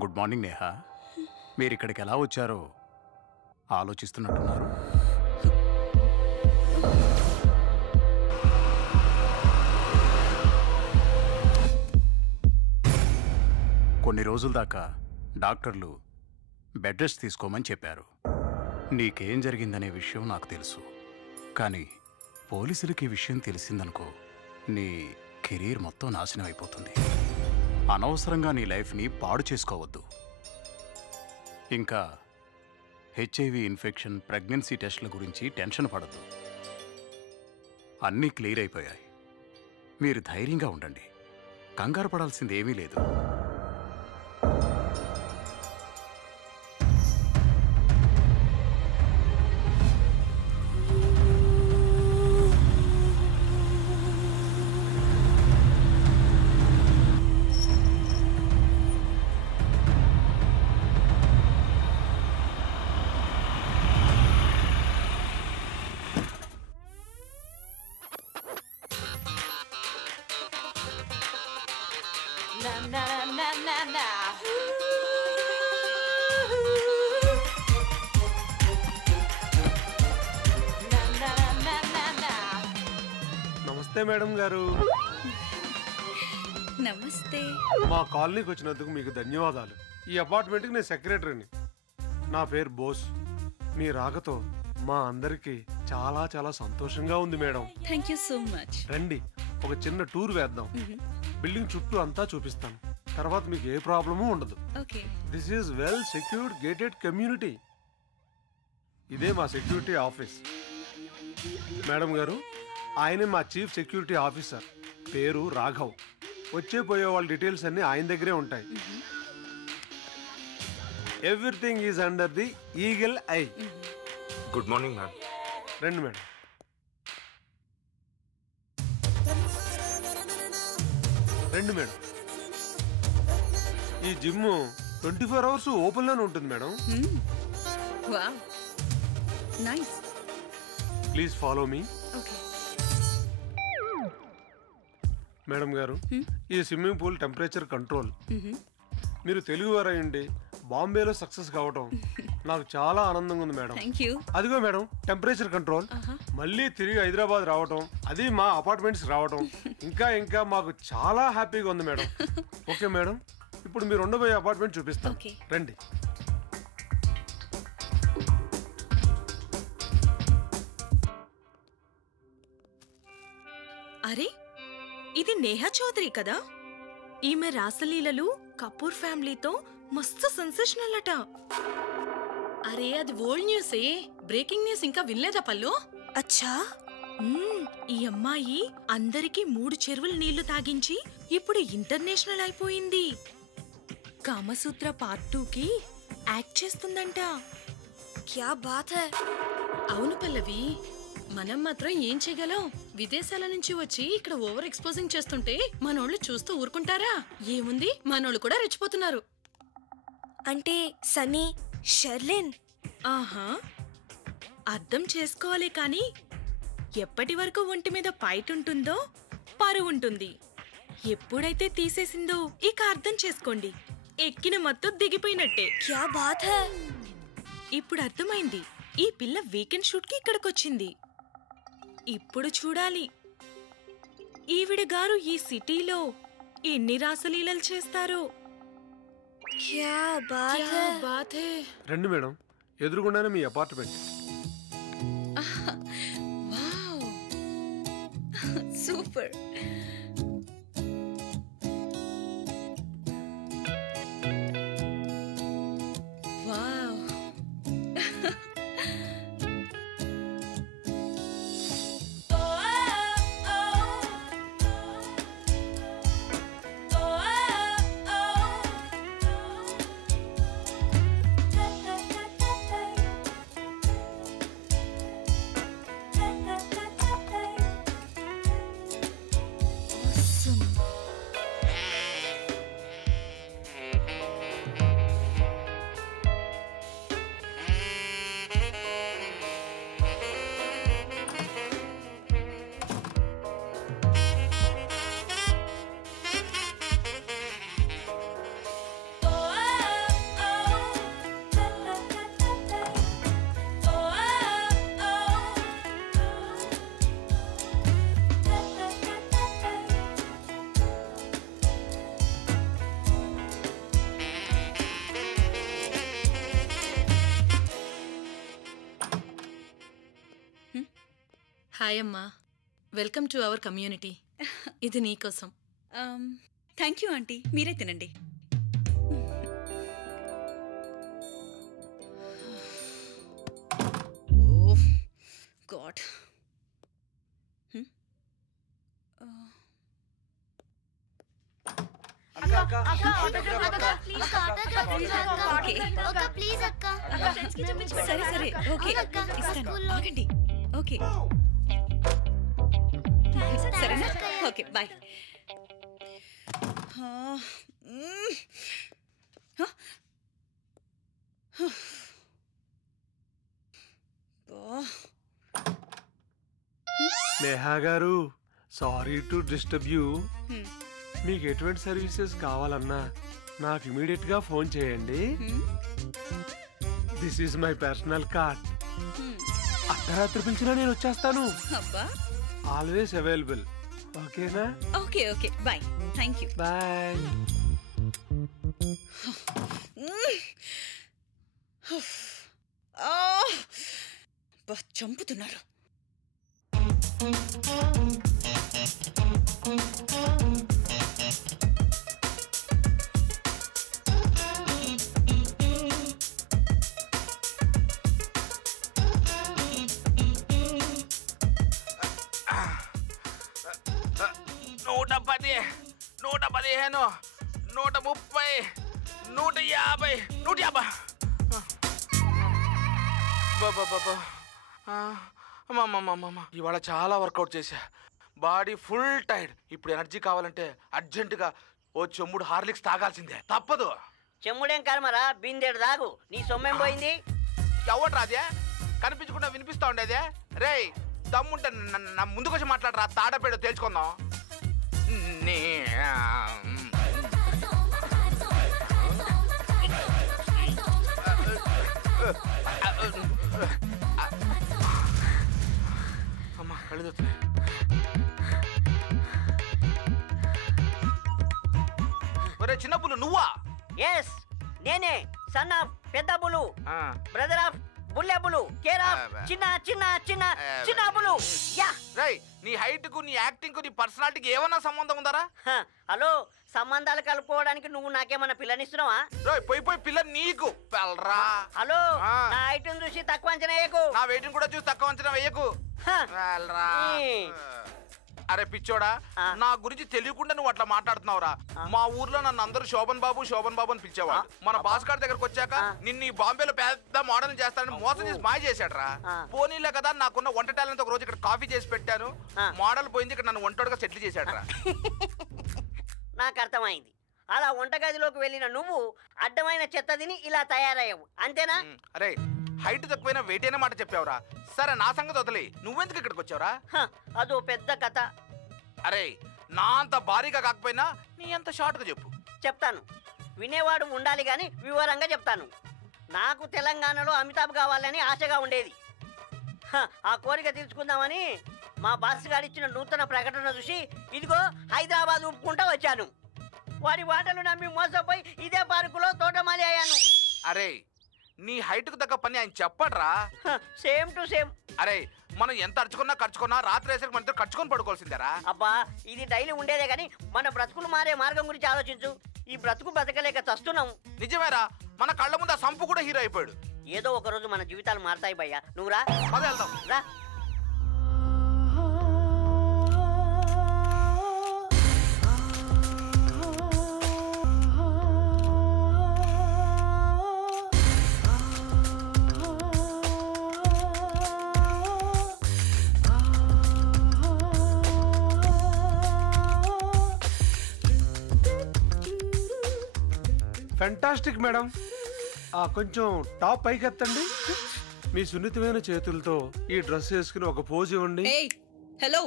Good morning Neha. మీరు ఇక్కడికి ఎలా వచ్చారో ఆలోచిస్తున్నట్టున్నారు. కొన్ని రోజుల దాకా డాక్టర్లు బెడ్ రెస్ట్ తీసుకోమని చెప్పారు. నీకేం జరిగిందనే విషయం నాకు తెలుసు. కానీ పోలీసులకి ఈ విషయం తెలిసిందనుకో, నీ కెరీర్ మొత్తం నాశనం అయిపోతుంది. అనవసరంగా నీ లైఫ్ని పాడు చేసుకోవద్దు. ఇంకా హెచ్ఐవి ఇన్ఫెక్షన్, ప్రెగ్నెన్సీ టెస్ట్ల గురించి టెన్షన్ పడద్దు. అన్నీ క్లియర్ అయిపోయాయి. మీరు ధైర్యంగా ఉండండి. కంగారు పడాల్సింది ఏమీ లేదు. నమస్తే మేడం గారు. నమస్తే. మా కాలనీకి వచ్చినందుకు మీకు ధన్యవాదాలు. ఈ అపార్ట్మెంట్కి నేను సెక్రటరీని. నా పేరు బోస్. మీ రాకతో మా అందరికి చాలా చాలా సంతోషంగా ఉంది మేడం. Thank you so much. రండి, ఒక చిన్న టూర్ వేద్దాం. బిల్డింగ్ చుట్టూ అంతా చూపిస్తాను. తర్వాత మీకు ఏ ప్రాబ్లము ఉండదు. Okay. This is well secured gated community. ఇదే మా సెక్యూరిటీ ఆఫీస్. మేడం గారు, ఆయనే మా చీఫ్ సెక్యూరిటీ ఆఫీసర్. పేరు రాఘవ్. వచ్చే పోయే వాళ్ళ డీటెయిల్స్ అన్ని ఆయన దగ్గరే ఉంటాయి. Everything is under the eagle I. Good morning ma'am. రండి మేడం. రండి మేడం. ఈ జిమ్ 24 అవర్స్ ఓపెన్ లోనే ఉంటుంది madam. Wow, nice. Please follow me. Okay. Madam గారు, ఈ స్విమ్మింగ్ పూల్ టెంపరేచర్ కంట్రోల్. మీరు తెలుగువారండి బాంబేలో సక్సెస్ కావటం నాకు చాలా ఆనందంగా ఉంది మేడం. థాంక్యూ. అదిగో మేడం, టెంపరేచర్ కంట్రోల్. మళ్ళీ తిరిగి హైదరాబాద్ రావటం, అది మా అపార్ట్మెంట్స్ రావటం ఇంకా ఇంకా మాకు చాలా హ్యాపీగా ఉంది మేడం. ఓకే మేడం, ఇప్పుడు మీరు ఉండబోయే అపార్ట్మెంట్ చూపిస్తాం. రండి. అరే, ఇది నేహా చౌదరి కదా? ఈమె రాసలీలలు కపూర్ ఫ్యామిలీతో మస్తు సెన్సేషనల్ అట. అరే, అది ఓల్డ్ న్యూసే. బ్రేకింగ్ న్యూస్ ఇంకా వినలేదా పల్లు? అచ్చా. ఈ అమ్మాయి అందరికీ 3 చెరువుల నీళ్లు తాగించి ఇప్పుడు ఇంటర్నేషనల్ అయిపోయింది. కామసూత్ర పార్ట్ 2కి యాక్ట్ చేస్తుందంట. క్యా బాత్ హై. అవును పల్లవి, మనం మాత్రం ఏం చేయగలం? విదేశాల నుంచి వచ్చి ఇక్కడ ఓవర్ ఎక్స్పోజింగ్ చేస్తుంటే మనోళ్ళు చూస్తూ ఊరుకుంటారా? ఏముంది, మనోళ్ళు కూడా రెచ్చిపోతున్నారు. అంటే సన్నీ, షెర్లిన్. ఆహా, అర్థం చేసుకోవాలి. కానీ ఎప్పటి వరకు ఒంటి మీద పైట్ ఉంటుందో పరువు ఉంటుంది. ఎప్పుడైతే తీసేసిందో ఇక అర్థం చేసుకోండి, ఎక్కిన మత్తు దిగిపోయినట్టే. క్యా బాత్ హై. ఇప్పుడు అర్థమైంది. ఈ పిల్ల వీకెండ్ షూట్కి ఇక్కడికొచ్చింది. ఇప్పుడు చూడాలి ఈవిడ గారు ఈ సిటీలో ఎన్ని రాసలీలలు చేస్తారో. క్యా బాత్ హై. రండి మేడం, ఎదురుగుండానే మీ apartment. Wow, super. Wow. Hi అమ్మా, వెల్కమ్ టు అవర్ కమ్యూనిటీ. ఇది నీకోసం. థ్యాంక్ యూ ఆంటీ, మీరే తినండి. Oh god. సరే సరే ఓకే ఇస్తాను, ఆగండి. ఓకే సరేనా? Okay bye. Neha garu, sorry to disturb you. మీకు ఎటువంటి సర్వీసెస్ కావాలన్నా నాకు ఇమీడియట్ గా ఫోన్ చేయండి. This is my personal card. అర్ధరాత్రి పిలిచినా నేను వచ్చేస్తాను. అబ్బా, ఆల్వేస్ అవైలబుల్. ఓకేనా? Okay okay bye. Thank you. Bye. చంపుతున్నారు. నూట 10, 115, 130, 150, 150. ఇవాళ చాలా వర్కౌట్ చేశా. Body full tired. ఇప్పుడు ఎనర్జీ కావాలంటే అర్జెంటుగా ఓ చెమ్ముడు హార్లిక్స్ తాగాల్సిందే, తప్పదు. చెమ్ముడేం కర్మరా, బిందెడు దాగు. నీ సొమ్మేం పోయింది? ఎవడు రాదే కనిపించకుండా వినిపిస్తా ఉండేదే. రే దమ్ముంటే నా ముందుకొచ్చి మాట్లాడరా, తాడపేడో తేల్చుకుందాం. అమ్మా కళ్ళు దొరుకుతున్నాయి. ఒరే చిన్న బుల్లు నువ్వా? ఎస్ నేనే, సన్ ఆఫ్ పెద్ద బులు, బ్రదర్ ఆఫ్ బుల్లె బులు, కేర్ ఆఫ్ చిన్న చిన్న చిన్న చిన్న బులు. యా రేయ్, నీ హైట్ కు, నీ యాక్టింగ్ కు, నీ పర్సనాలిటీకి ఏమన్నా సంబంధం ఉందారా? హలో, సంబంధాలు కలుపుకోవడానికి నువ్వు నాకేమన్నా పిల్లనిస్తున్నావా? పోయి పోయి పిల్ల నీకు పెళ్ళరా. హలో, నా హైట్ చూసి తక్కువ అంచనా వేయకు. నా వెయిటింగ్ కూడా చూసి తక్కువ అంచనా వేయకు. అరే పిచ్చోడా, నా గురించి తెలియకుండా నువ్వు అట్లా మాట్లాడుతున్నావురా. మా ఊర్లో నన్ను అందరూ శోభన్ బాబు శోభన్ బాబు అని పిలిచేవాడు. మన బాస్ గారి దగ్గరకు వచ్చాక నిన్ను ఈ బాంబేలో పెద్ద మోడల్ చేస్తానని మోసం చేసి మాయ చేశాడు రా. పోనీలే కదా, నాకున్న వంట టాలెంట్ ఒక రోజు ఇక్కడ కాఫీ చేసి పెట్టాను. మోడల్ పోయింది, ఇక్కడ నన్ను వంటోడుగా సెటిల్ చేశాడు రా. నాకు అర్థమైంది. అలా వంటగదిలోకి వెళ్ళిన నువ్వు అడ్డమైన చెత్త తిని ఇలా తయారయ్యావు, అంతేనా? అరే హైట్ తక్కువైనా వెయిట్ అయినా మాట చెప్పావురా. సరే నా సంగతి వదిలి, నువ్వెందుకు ఇక్కడికి వచ్చావురా? అదో పెద్ద కథ. అరే నా అంత భారీగా కాకపోయినా నీ అంత షార్ట్ గా చెప్పు. చెప్తాను, వినేవాడు ఉండాలి గాని వివరంగా చెప్తాను. నాకు తెలంగాణలో అమితాబ్ కావాలని ఆశగా ఉండేది. ఆ కోరిక తీర్చుకుందామని మా బాస్ గారు ఇచ్చిన నూతన ప్రకటన చూసి ఇదిగో హైదరాబాద్ ఊపుకుంటా వచ్చాను. వారి మాటలు నమ్మి మోసపోయి ఇదే పార్కులో తోటమాలి అయ్యాను. అరే నీ హైట్ కు తగ్గ పని ఆయన చెప్పడ్రా. Same to same. అరే మనం ఎంత ఖర్చుకున్నా రాత్రి వేసరికి మనతో ఖర్చుకొని పడుకోవాల్సిందేరా. అబ్బా ఇది డైలీ ఉండేదే గాని మన బ్రతుకులు మారే మార్గం గురించి ఆలోచించు. ఈ బ్రతుకు బ్రతకలేక చస్తున్నాం. నిజమేరా, మన కళ్ళ ముందు ఆ సంపు కూడా హీరో అయిపోయాడు. ఏదో ఒక రోజు మన జీవితాలు మారతాయి భయ్యా. నువ్వు రా, పద వెళ్దాం రా. Fantastic madam. కొంచెం టాప్ పైకి ఎత్తండి. మీ సున్నితమైన చేతులతో ఈ డ్రెస్ వేసుకుని ఒక పోజ్ ఇవ్వండి. హలో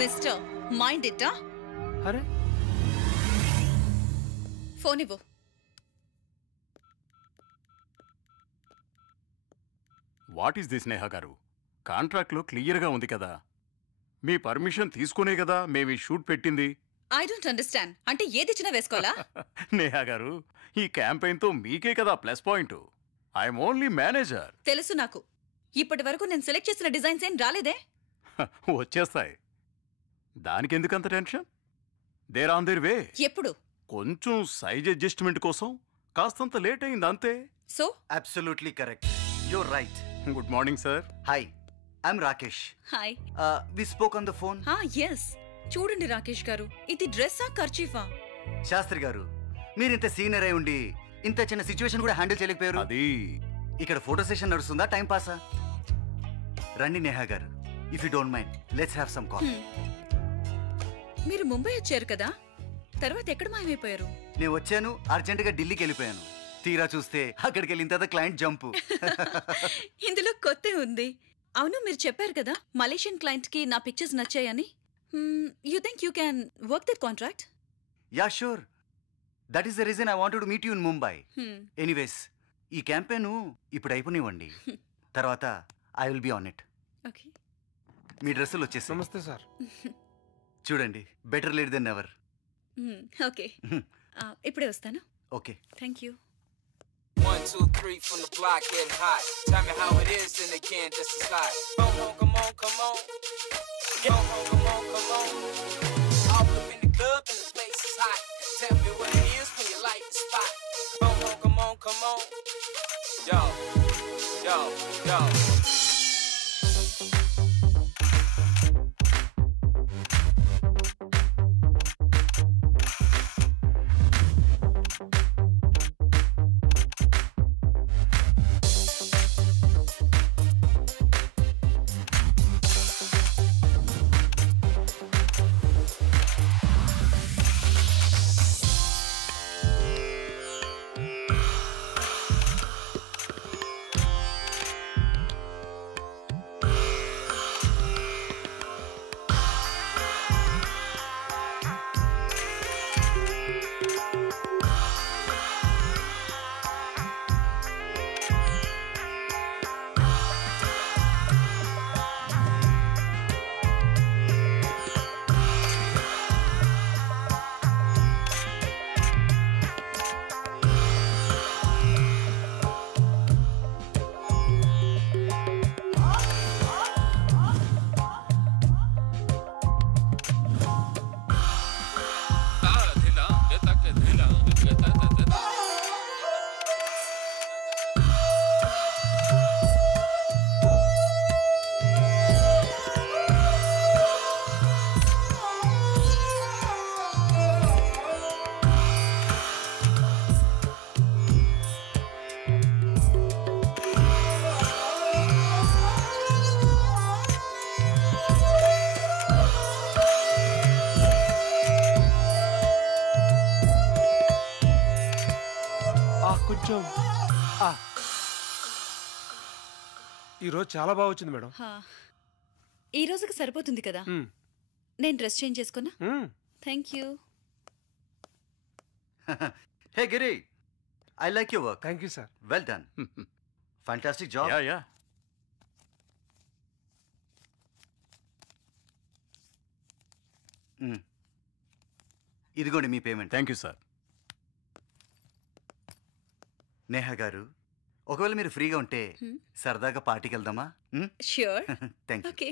మిస్టర్, మైండ్ ఇట్టా? అరే ఫోన్ ఇవ్వు. వాట్ ఈస్ దిస్ నేహా గారు? కాంట్రాక్ట్లో క్లియర్గా ఉంది కదా, మీ పర్మిషన్ తీసుకునే కదా మేము ఈ షూట్ పెట్టింది. I don't understand. అంటే ఏది ఇచ్చినా వేసుకోవాలా? నేహా గారు, ఈ క్యాంపెయిన్తో మీకే కదా plus point. I'm only manager. తెలుసు నాకు. ఇప్పటి వరకు నేను సెలెక్ట్ చేసిన డిజైన్స్ ఏం రాలేదే. వచ్చేస్తాయి. దానికి ఎందుకంత tension? They're on their way. ఎప్పుడు? కొంచెం సైజ్ అడ్జస్ట్మెంట్ కోసం కాస్తంత లేట్ అయింది అంతే. So absolutely correct. You're right. Good morning sir. Hi, I'm Rakesh. Hi. We spoke on the phone. Yes. చూడండి రాకేష్ గారు, ఇది డ్రెస్సా కర్చీఫా? శాస్త్రి గారు, మీరు ఇంత సీనియర్ అయి ఉండి ఇంత చిన్న సిచ్యువేషన్ కూడా హ్యాండిల్ చేయలేకపోయారు. అది ఇక్కడ ఫోటో సెషన్ నడుస్తుందా, టైం పాసా? రండి నేహా గారు, if you don't mind let's have some coffee. మీరు ముంబై వచ్చారు కదా, తర్వాత ఎక్కడ మాయమైపోయారు? నేను వచ్చాను, అర్జెంటుగా ఢిల్లీకి వెళ్ళిపోయాను. తీరా చూస్తే అక్కడికి వెళ్ళిన తర్వాత క్లయింట్ జంపు. ఇందులో కొత్త ఉంది. అవును, మీరు చెప్పారు కదా మలేషియన్ క్లయింట్ కి నా పిక్చర్స్ నచ్చాయని. You think you can work that contract? Yeah sure, that is the reason I wanted to meet you in Mumbai. Anyways, ఈ క్యాంపెయిన్ ఇప్పుడు అయిపోనివ్వండి, తర్వాత I will be on it. Okay. మీ డ్రెస్సులు వచ్చేసి. నమస్తే సార్. చూడండి, better late than ever. Okay, ఇప్పుడే వస్తాను. Okay, thank you. 1, 2, 3 from the block getting hot. Tell me how it is, then again, just a slide. Come on, come on, come on. Come on, come on, come on. All up in the club and the place is hot. Tell me what it is when you light the spot. Come on, come on, come on. Yo, yo, yo. కొంచెం ఈరోజు చాలా బాగా వచ్చింది madam. ఈ రోజుకి సరిపోతుంది కదా. నేను డ్రెస్ చేంజ్ చేసుకున్నా. Thank you. Hey Giri, I like your work. Thank you sir. Well done. Fantastic job. Yeah yeah. ఇదిగోండి మీ payment. Thank you sir. Neha గారు, ఒకవేళ మీరు ఫ్రీగా ఉంటే సరదాగా పార్టీకి వెళ్దామా? Sure. Thank you. Okay.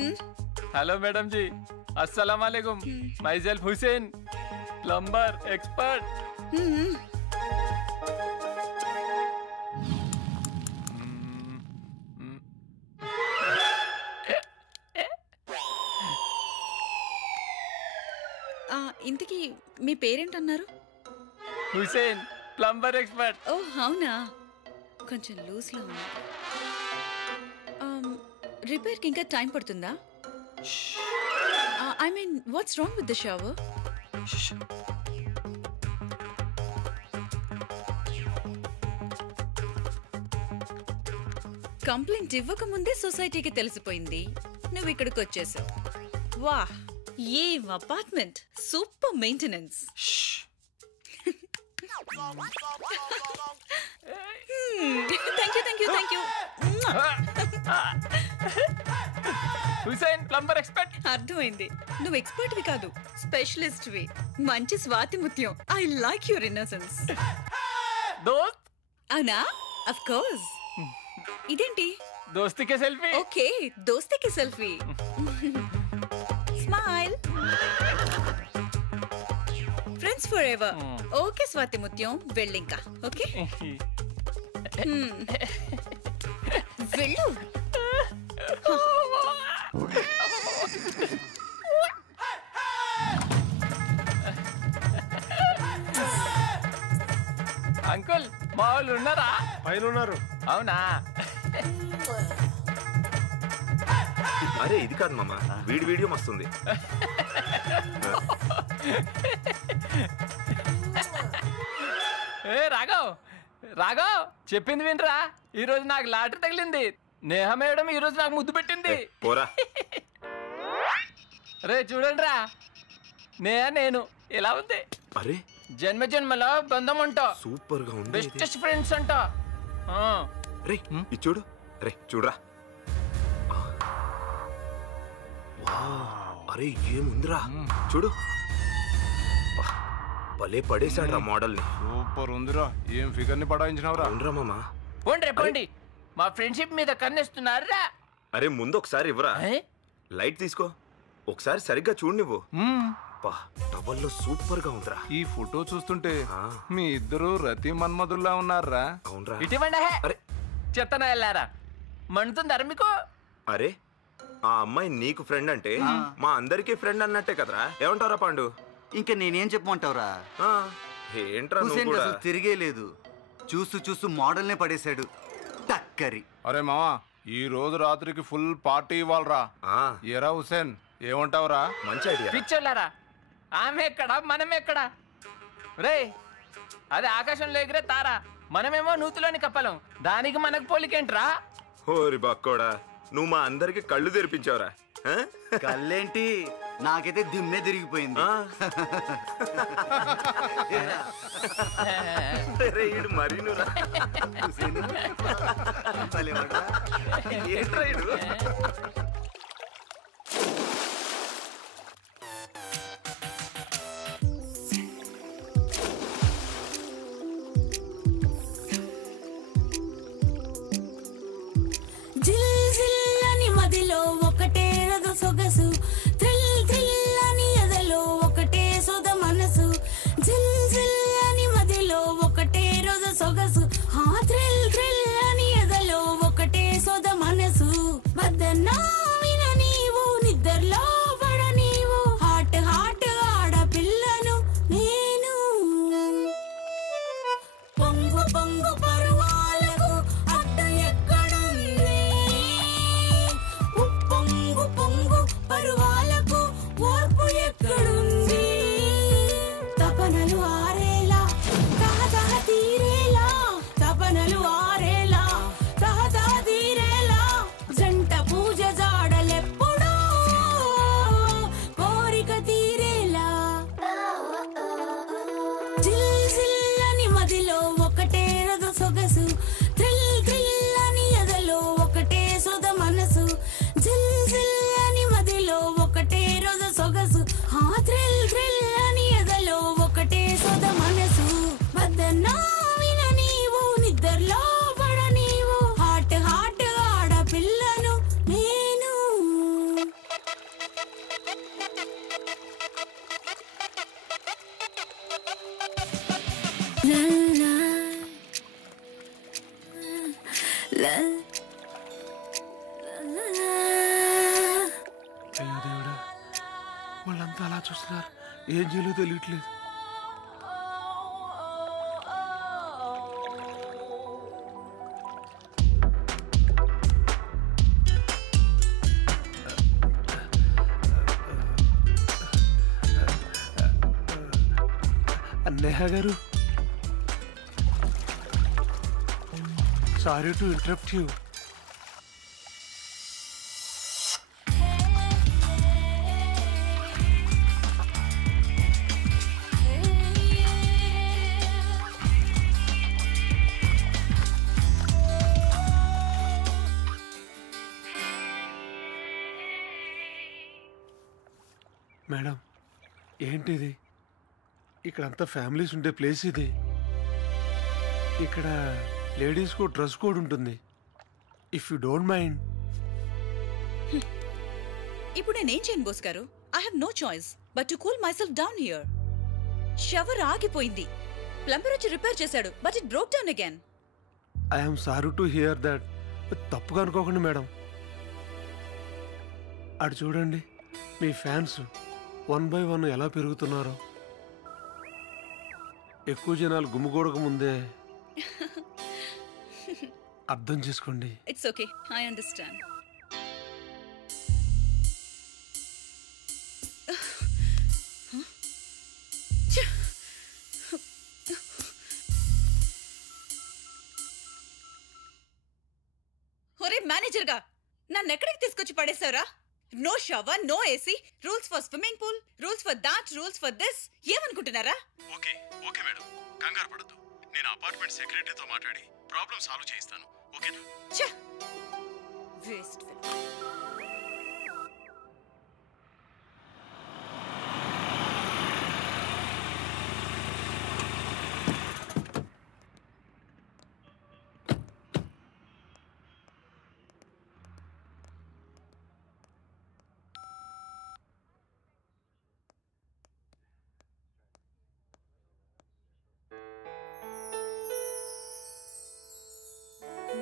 Hello madam ji, अस्सलाम वालेकुम। Myself Hussain, plumber expert. ఇంతకీ మీ పేరేంటన్నారు? Hussain, plumber expert. ఓ అవునా, కొంచెం లూజ్లో ఉంది. రిపేర్కి ఇంకా టైం పడుతుందా? I mean watts wrong with the shower? Complaint ఇవ్వకముందే సొసైటీకి తెలిసిపోయింది, నువ్వు ఇక్కడికి వచ్చేసావు. వాహ్, ఏ apartment, super maintenance. Thank you. Hussain, plumber expert. అర్థమైంది, నువ్వు ఎక్స్పర్ట్వి కాదు, స్పెషలిస్ట్వి. మంచి Swathi Muthyam. I like your innocence. దోస్త్ అవునా? Of course. ఇదేంటి? దోస్తికే సెల్ఫీ. ఓకే, దోస్తికి selfie. Smile. Friends for ever. Okay Swathi Muthyam, వెళ్ళింకా. ఓకే వెళ్ళు. అంకుల్, మా వాళ్ళు ఉన్నారా? పైన ఉన్నారు. అవునా? అరే ఇది కాదు మామ, వీడియో మస్తుంది. ఏ రాఘవ్ చెప్పింది వినరా, ఈ రోజు నాకు లాటరీ తగిలింది. నేహ మేడం ఈ రోజు నాకు ముద్దు పెట్టింది. పోరా. రే చూడండి రా, నేహ నేను ఎలా ఉంది. అరే జన్మ జన్మలో బంధం అంట. సూపర్ గా ఉంది. బెస్ట్ ఫ్రెండ్స్ అంట. రే ఇది చూడు. రే చూడరా. అరే ఏముందిరా చూడు. భలే పడేశాడు రా మోడల్ ని. సూపర్ ఉందిరా. ఏం ఫిగర్ ని పడాయించినవరా? అవునరా మామా. పోండి, మా ఫ్రెండ్షిప్ మీద కన్నేస్తున్నారా? అరే ముందు ఒకసారి ఇవ్వరా. లైట్ తీసుకో, ఒకసారి సరిగ్గా చూడు నువ్వు. టవల్లో సూపర్ గా ఉందిరా. ఈ ఫోటో చూస్తుంటే మీ ఇద్దరు రతి మన్మధుల్లా ఉన్నారా? అవునరా. ఇటీవండి. అరే చెత్తనా వెళ్ళారా, మండుతుందరా మీకు? అరే ఆ అమ్మాయి నీకు ఫ్రెండ్ అంటే మా అందరికీ ఫ్రెండ్ అన్నట్టే కదరా. ఏమంటారా పాండు? ఇంకా నేనేం చెప్పమంటావురా? ఏంట్రా హుసేన్ అసలు తిరిగే లేదు. చూస్తూ మోడల్నే పడేశాడు. టక్కరి. అరే మావా, ఈ రోజు రాత్రికి ఫుల్ పార్టీ ఇవ్వాలరా. ఏరా హుసేన్, ఏమంటావురా? మంచి ఐడియా. పిచ్చోళ్ళారా, ఆమె ఎక్కడా మనం ఎక్కడా? రే అది ఆకాశంలో ఎగిరే తారా, మనమేమో నూతిలోని కప్పలం. దానికి మనకు పోలికేంట్రా? ఓరి బక్కోడా, నువ్వు మా అందరికి కళ్ళు తెరిపించావురా. కళ్ళేంటి, నాకైతే దిమ్మే తిరిగిపోయింది. మరీనురా ఏంట్రా ఇడు? ఒకటే రథ సొగసు, థ్రిల్ థ్రిల్ అని ఎదలో ఒకటే సొద మనసు. జిల్ జిల్ అని మదిలో ఒకటే రథ సొగసు, థ్రిల్ థ్రిల్ అని ఎదలో ఒకటే సొద మనసు. వదనా ఏంటి అలా చూస్తున్నారు? ఏం చేయాలో తెలియట్లేదు. Neha garu, sorry to interrupt you. Madam, ఏంటిది? ఇక్కడంతా ఫ్యామిలీస్ ఉండే ప్లేస్ ఇది. ఇక్కడ లేడీస్ కో డ్రెస్ కోడ్ ఉంటుంది. If you don't mind. ఇప్పుడు నేనేం చేయను Bose garu? I have no choice but to cool myself down here. Shower ఆగిపోయింది. ప్లంబర్ వచ్చి రిపేర్ చేశాడు but it broke down again. I am sorry to hear that. తప్పుగా అనుకోకండి madam. అటు చూడండి, మీ ఫ్యాన్స్ 1 by 1 ఎలా పెరుగుతున్నారో. ఎక్కువ జనాలు గుమ్ముగూడక ముందే అర్థం చేసుకోండి. It's okay, I understand. ఒరే మేనేజర్ గా, నన్ను ఎక్కడికి తీసుకొచ్చి పడేశారా? No shower, no AC, rules for swimming pool, rules for that, rules for this. ఏమనుకుంటున్నారా? ఓకే ఓకే మేడం, కంగారు పడద్దు. నేను అపార్ట్మెంట్ సెక్రటరీతో మాట్లాడి ప్రాబ్లం సాల్వ్ చేయిస్తాను. ఓకేనా? వేస్ట్.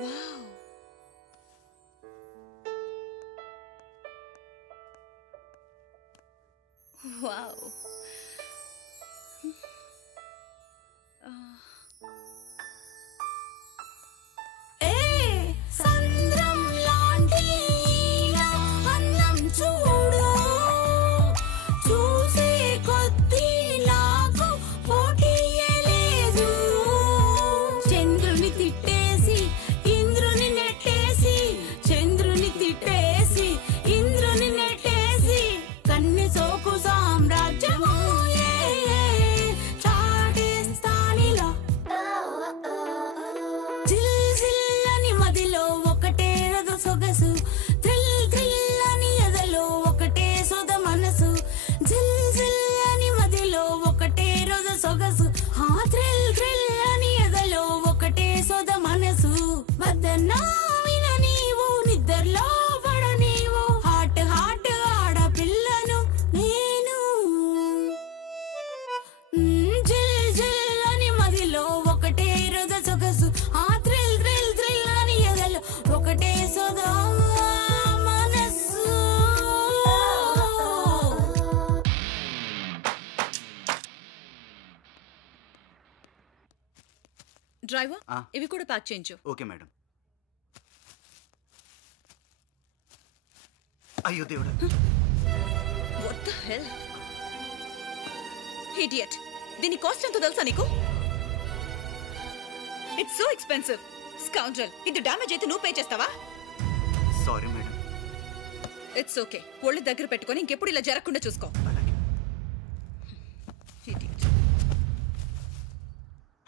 Wow. Wow. సంద్రం లాంటి అన్నం చూడు, చూసే కొద్దీ నాకు పోటీయే లేదు. చంద్రుని తిట్టేసి ఇంద్రుని నెట్టేసి, చంద్రుని తిట్టేసి ఇంద్రుని నెట్టేసి, కన్ను సోకు సామ్రాజ్యము చాటేస్తానిలా. జిల్ జిల్ అని మదిలో ఒకటే రథ సొగసు, థ్రిల్ థ్రిల్ అని ఎదలో ఒకటే సొద మనసు. జిల్ జిల్ అని మదిలో ఒకటే రథ సొగసు, ఆ థ్రిల్ థ్రిల్ అని ఎదలో ఒకటే సొద మనసు. వద్దన్నా విన నీవు, నిద్రలో పడ నీవు, హాట్ హాట్ ఆడపిల్లను నేను. జిల్ జిల్ అని మదిలో ఒకటే హృద సొగసు, ఆ థ్రిల్ థ్రిల్ థ్రిల్ అని ఎదలో ఒకటే సొదా మనసు. డ్రైవర్, ఇవి కూడా ప్యాక్ చేయించు. Okay madam. అయ్యో దేవుడా. What the hell? ఇడియట్. దీని కాస్ట్ ఎంతో తెలుసా నీకు? It's so expensive. స్కౌండ్రల్. ఇది డ్యామేజ్ అయితే నువ్వు పే చేస్తావా? Sorry madam. It's okay. ఒళ్ళు దగ్గర పెట్టుకొని ఇంకెప్పుడు ఇలా జరగకుండా చూసుకో.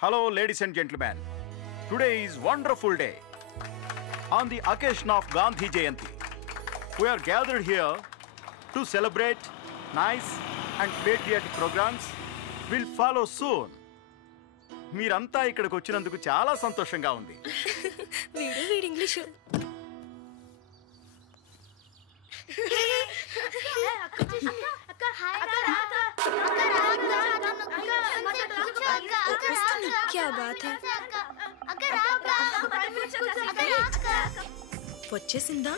Hello, ladies and gentlemen. Today is wonderful day. On the occasion of Gandhi Jayanti, we are gathered here to celebrate. Nice and patriotic programs will follow soon. మీరంతా ఇక్కడికి వచ్చినందుకు చాలా సంతోషంగా ఉంది. వీడు ఇంగ్లీషు. क्या बात है? వచ్చేసిందా?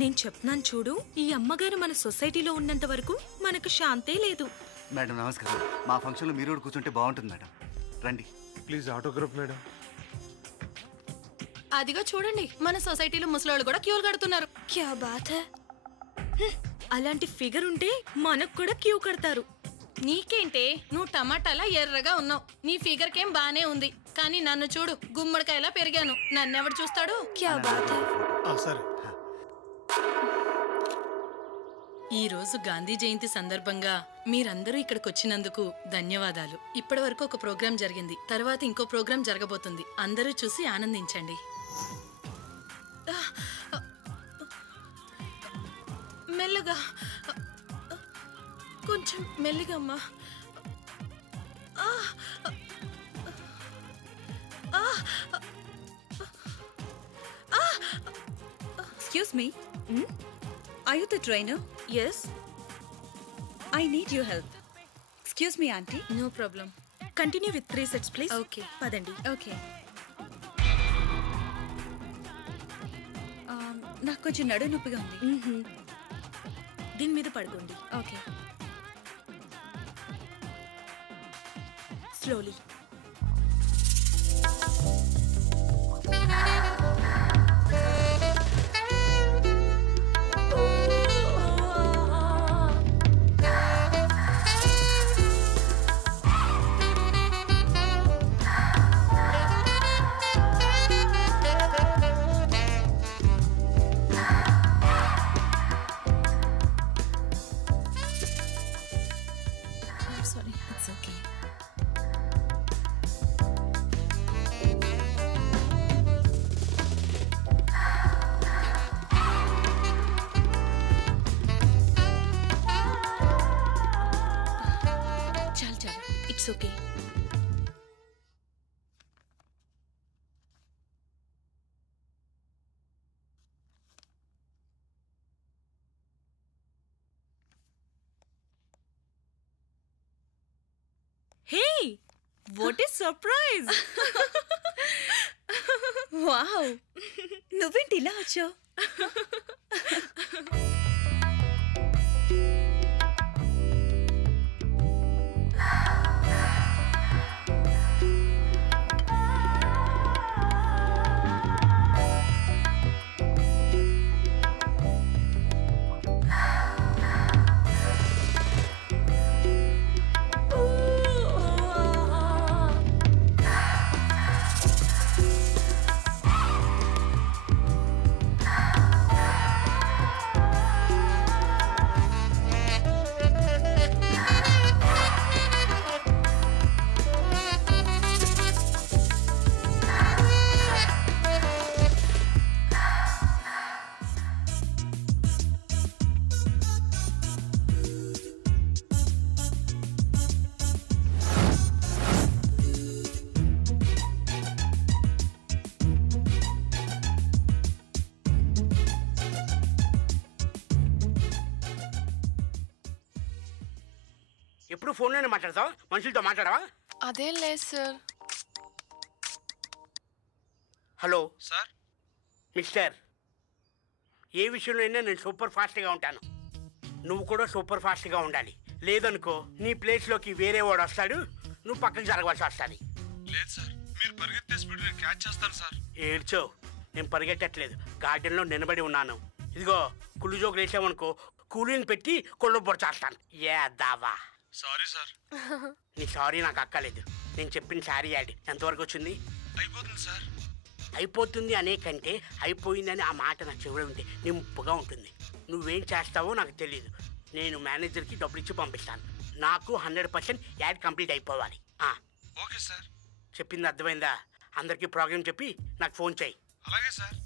నేను చెప్తున్నాను చూడు, ఈ అమ్మగారు మన సొసైటీలో ఉన్నంత వరకు మనకు శాంతే లేదు. మేడం నమస్కారం. మా ఫంక్షన్లో మీరు కూడా కూర్చుంటే బాగుంటుంది మేడం. రండి ప్లీజ్ ఆటోగ్రాఫ్ మేడం. అదిగో చూడండి, మన సొసైటీలో ముసలోళ్ళు కూడా క్యూలు కడుతున్నారు. క్యా బాత్ హై. అలాంటి ఫిగర్ ఉంటే మనకు కూడా క్యూ కడతారు. నీకేంటే, నువ్వు టమాటాలా ఎర్రగా ఉన్నావు. నీ ఫిగర్ కేం బానే ఉంది, కానీ నన్ను చూడు, గుమ్మడికాయలా పెరిగాను. నన్నెవడు చూస్తాడు? క్యా బాత్ హై. సరే. ఈ రోజు గాంధీ జయంతి సందర్భంగా మీరందరూ ఇక్కడికి వచ్చినందుకు ధన్యవాదాలు. ఇప్పటి వరకు ఒక ప్రోగ్రాం జరిగింది, తర్వాత ఇంకో ప్రోగ్రాం జరగబోతుంది. అందరూ చూసి ఆనందించండి. మెల్లగా, కొంచెం మెల్లిగా అమ్మా. Excuse me. Are you the trainer? Yes. I need your help. Excuse me, auntie. No problem. Continue with 3 sets, please. Okay. పదండి. Okay. నాకు కొంచెం నడు నొప్పిగా ఉంది. దీని మీద పడుకోండి. Okay. Slowly. It's okay. Hey, what a surprise! Wow! నువ్వేంటి ఇలా వచ్చావు? ఎప్పుడు ఫోన్లోనే మాట్లాడతావా? మనుషులతో మాట్లాడవా? అదేం లేదు సార్. Hello sir. మిస్టర్, ఏ విషయంలో అయినా నేను సూపర్ ఫాస్ట్గా ఉంటాను. నువ్వు కూడా సూపర్ ఫాస్ట్గా ఉండాలి. లేదనుకో నీ ప్లేస్లోకి వేరే వాడు వస్తాడు, నువ్వు పక్కకి జరగవలసి వస్తుంది. లేదు సార్, మీరు పరిగెత్తే స్పీడ్ నేను క్యాచ్ చేస్తాను సార్. ఏడ్చో, నేను పరిగెట్టట్లేదు, గార్డెన్లో నిలబడి ఉన్నాను. ఇదిగో కుళ్ళు జోకులు వేసామనుకో, కూలింగ్ పెట్టి కొళ్ళు పొడిచేస్తాను. ఏ దావా. Sorry sir. నీ సారీ నాకు అక్కలేదు. నేను చెప్పిన సారీ యాడ్ ఎంతవరకు వచ్చింది? అయిపోతుంది సార్. అయిపోతుంది అనే కంటే అయిపోయిందని ఆ మాట నా చెవిలో ఉంటే నింపుగా ఉంటుంది. నువ్వేం చేస్తావో నాకు తెలియదు. నేను మేనేజర్కి డబ్బులు ఇచ్చి పంపిస్తాను. నాకు 100% యాడ్ కంప్లీట్ అయిపోవాలి. Okay sir. చెప్పింది అర్థమైందా? అందరికీ ప్రోగ్రామ్ చెప్పి నాకు ఫోన్ చేయి. అలాగే సార్.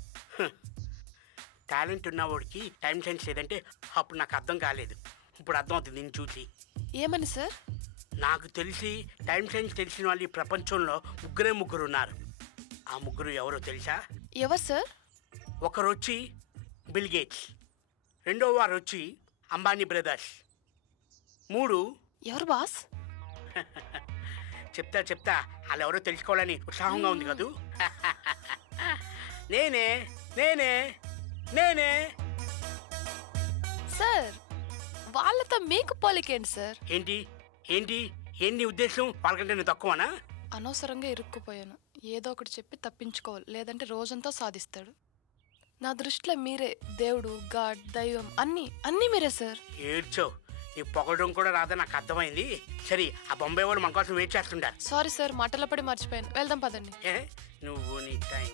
టాలెంట్ ఉన్నవాడికి టైం సెన్స్ లేదంటే అప్పుడు నాకు అర్థం కాలేదు. ఇప్పుడు అర్థం అవుతుంది నేను చూసి. ఏమని సార్? నాకు తెలిసి టైం సెన్స్ తెలిసిన వాళ్ళు ఈ ప్రపంచంలో ముగ్గురు ఉన్నారు. ఆ ముగ్గురు ఎవరో తెలుసా? ఎవరు సార్? ఒకరు వచ్చి బిల్ గేట్స్, రెండో వారు వచ్చి అంబానీ బ్రదర్స్, 3 ఎవరు బాస్? చెప్తా వాళ్ళు ఎవరో తెలుసుకోవాలని ఉత్సాహంగా ఉంది కదూ. నేనే నేనే నేనే సార్ వాళ్ళతో మీకు పోలికేంటి సార్? ఏంటి ఏంటి ఏంటి ఉద్దేశం? వాళ్ళకంటే నేను తక్కువనా? అనవసరంగా ఇరుక్కుపోయాను. ఏదో ఒకటి చెప్పి తప్పించుకోవాలి, లేదంటే రోజంతా సాధిస్తాడు. నా దృష్టిలో మీరే దేవుడు, గాడ్, దైవం అన్నీ అన్నీ మీరే సార్. ఏడ్చో, నీ పొగడం కూడా రాదని నాకు అర్థమైంది. సరే, ఆ బొంబాయి వాళ్ళు మన కోసం వెయిట్ చేస్తుంటారు. సారీ సార్, మాటల్లో పడి మర్చిపోయాను. వెళ్దాం పదండి. నువ్వు నీ time.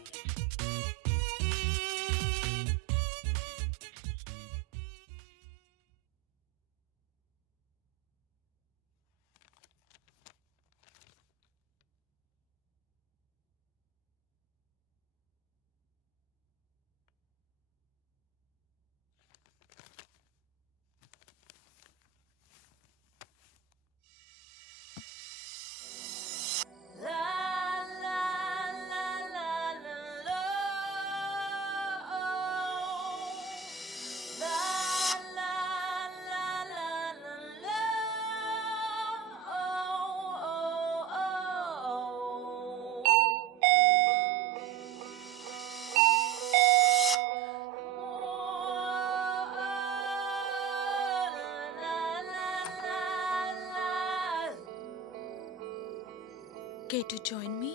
Care to join me?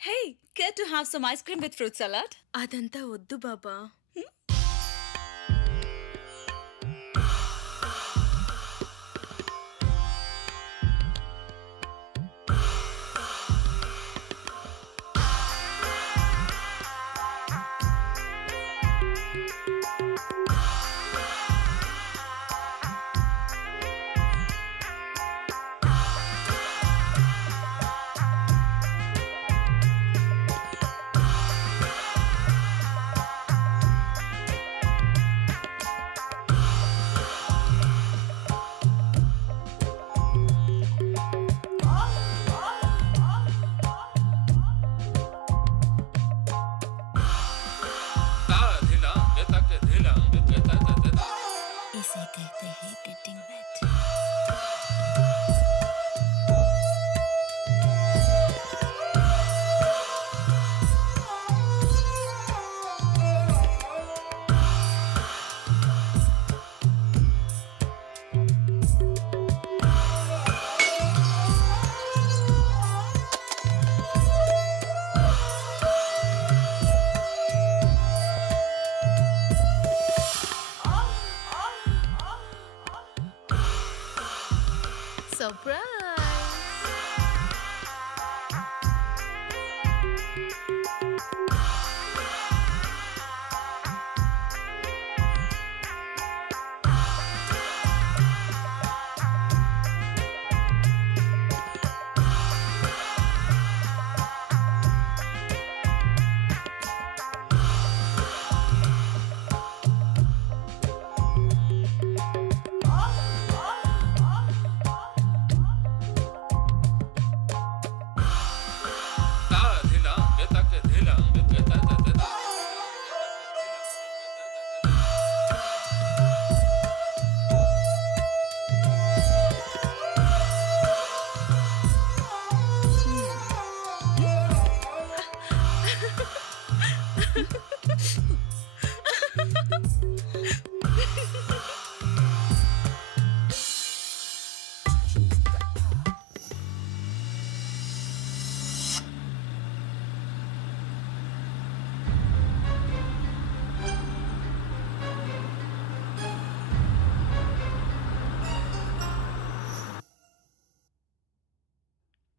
Hey, care to have some ice cream with fruit salad? అదంతా వద్దు బాబా. इसे कहते हैं getting wait.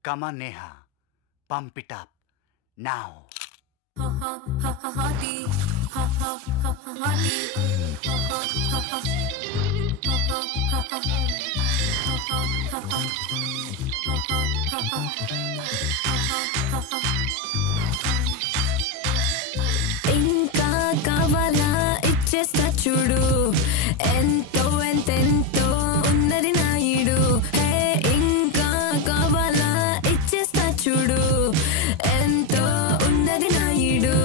Come on, Neha. Pump it up. Now. ఇంకా కావాలా ఇచ్చేస్తా చూడు, ఎంతో ఎంతెంతో ఉన్నది నాయుడు. ఇంకా కావాలా ఇచ్చేస్తా చూడు, ఎంతో ఉన్నది నాయుడు.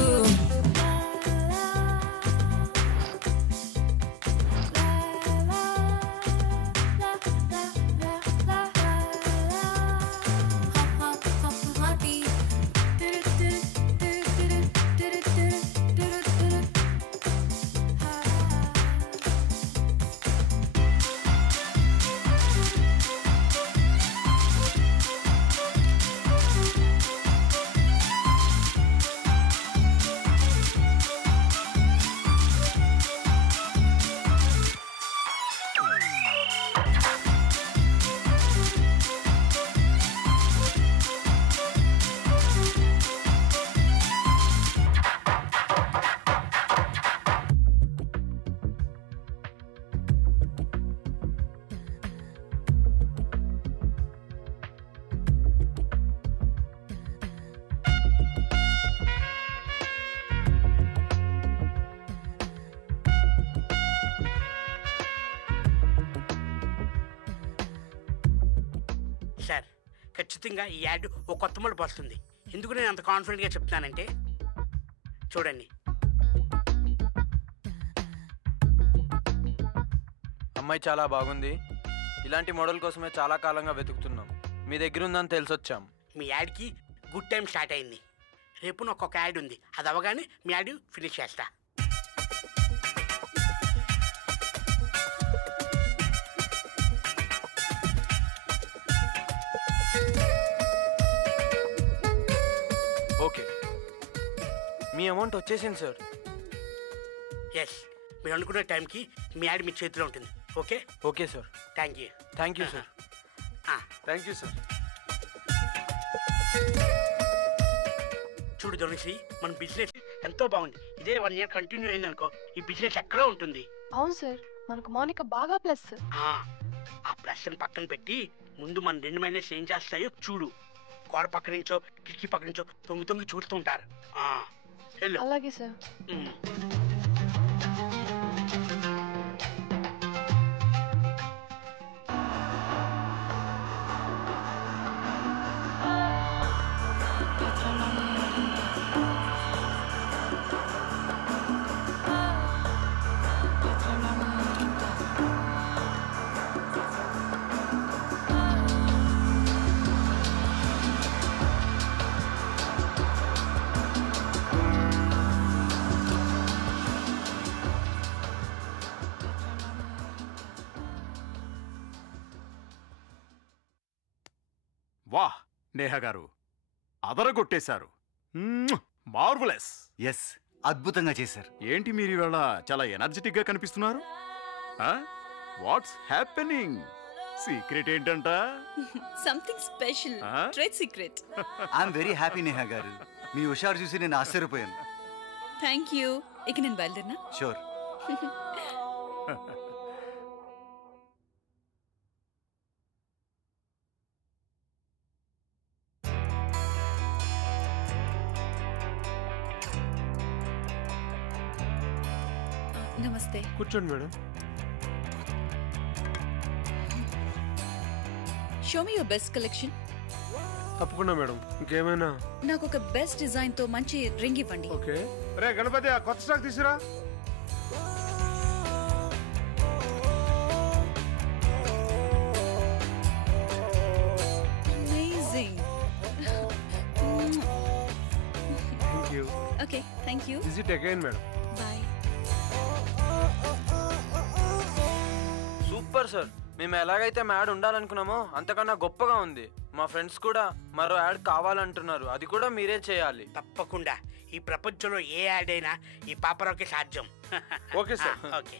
ఖచ్చితంగా ఈ యాడ్ ఒక కొత్త మలుపు వస్తుంది. ఎందుకు నేను అంత కాన్ఫిడెంట్గా చెప్తున్నానంటే చూడండి. అమ్మాయి చాలా బాగుంది. ఇలాంటి మోడల్ కోసమే చాలా కాలంగా వెతుకుతున్నాం. మీ దగ్గర ఉందని తెలిసొచ్చాం. మీ యాడ్కి గుడ్ టైం స్టార్ట్ అయింది. రేపు నాకు ఒక యాడ్ ఉంది, అది అవగానే మీ యాడ్ ఫినిష్ చేస్తా. ఓకే, మీ అమౌంట్ వచ్చేసింది సార్. ఎస్, మీరు అనుకున్న టైంకి మీ యాడ్ మీ చేతిలో ఉంటుంది. Okay okay sir. Thank you. Thank you sir. Thank you sir. చూడు ధనుశ్రీ, మన బిజినెస్ ఎంతో బాగుంది. ఇదే 1 year కంటిన్యూ అయింది అనుకో, ఈ బిజినెస్ ఎక్కడో ఉంటుంది. అవును సార్, మనకు మౌనిక బాగా ప్లస్. ఆ ప్లస్ పక్కన పెట్టి ముందు మన 2 మైనస్ ఏం చేస్తాయో చూడు. గోడ పక్క నుంచో కిటికీ పక్క నుంచో తొంగి చూస్తూ ఉంటారు. అలాగే సార్. వాహ్ నేహా గారు, అదరగొట్టేశారు. మార్వలస్. ఎస్, అద్భుతంగా చేశారు. ఏంటి మీరు ఇవాళ చాలా ఎనర్జెటిక్ గా కనిపిస్తున్నారు? What's happening? సీక్రెట్ ఏంటంట? Something special, trade secret. I'm very happy Neha గారు. మీ హుషారు చూసి నేను ఆశ్చర్యపోయాను. Thank you. ఇక నేను బయలుదేరినా? షూర్. నమస్తే. కూర్చోండి madam. Show me your best collection. తప్పకుండా మేడం. ఇంకేమైనా? నాకు ఒక బెస్ట్ డిజైన్ తో మంచి రింగ్ ఇవ్వండి. ఓకే. రే గణపతి, ఆ కొత్త స్టాక్ తీసురా. Amazing. Thank you. Okay, thank you. Visit again madam. Bye. Super sir. మేము ఎలాగైతే యాడ్ ఉండాలనుకున్నామో అంతకన్నా గొప్పగా ఉంది. మా ఫ్రెండ్స్ కూడా మరో యాడ్ కావాలంటున్నారు. అది కూడా మీరే చేయాలి. తప్పకుండా. ఈ ప్రపంచంలో ఏ యాడ్ అయినా ఈ పాపరావుకి సాధ్యం. Okay sir.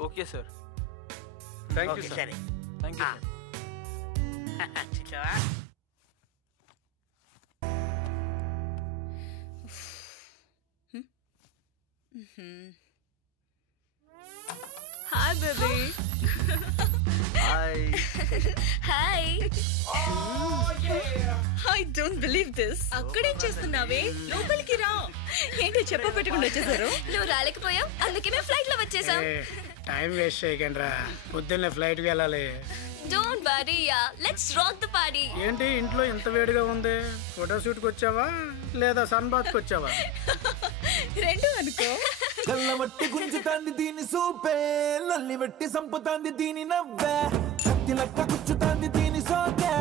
Okay sir. Thank you సరే. Thank you. చూసావా? Hi baby. Hi. Hi. I don't believe this. అక్కడేం చేస్తున్నావే? లోపలికి రా. ఏంటి చెప్ప పెట్టుకుంటూ వచ్చేసారు? నువ్వు రాలేకపోయావు, అందుకే మేము ఫ్లైట్ లో వచ్చేసాం. టైం వేస్ట్ చేయకండి రా, పొద్దున్నే ఫ్లైట్ కి వెళ్ళాలి. Don't worry yeah, let's rock the party. ఏంటి ఇంట్లో ఇంత వేడిగా ఉంది? ఫోటోషూట్ కి వచ్చావా లేదా సన్ బాత్ కి వచ్చావా? రెండు అనుకో. కళ్ళబట్టి గుంజుతాంది దీని సూపే, లల్లి బట్టి సంపుతాంది దీని నవ్వే, కత్తి లెక్క గుచ్చుతాంది దీని సోకే.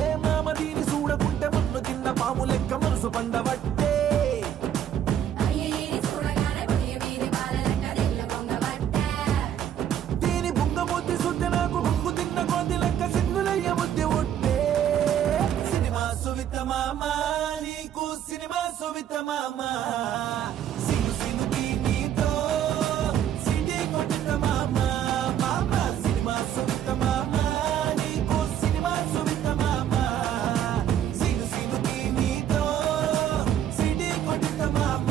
ఏ మామ దీని చూడకుంటే మన్ను తిన్న పాము లెక్క మనసు పండబట్టే. దీని బుంగ ముద్ది సుద్ది నాకు బొంగు తిన్న కోతి లెక్క సింగులయ్య ముద్ది ఒట్టే. సినిమా సువిత మామ నీకు సినిమా సువిత మామ, సిను సిను దీనితో సిటీ కొట్టిన మామ. మామ సినిమా సువిత మామ నీకు సినిమా సువిత మామ, సిను సిను దీనితో సిటీ కొట్టిన మామ.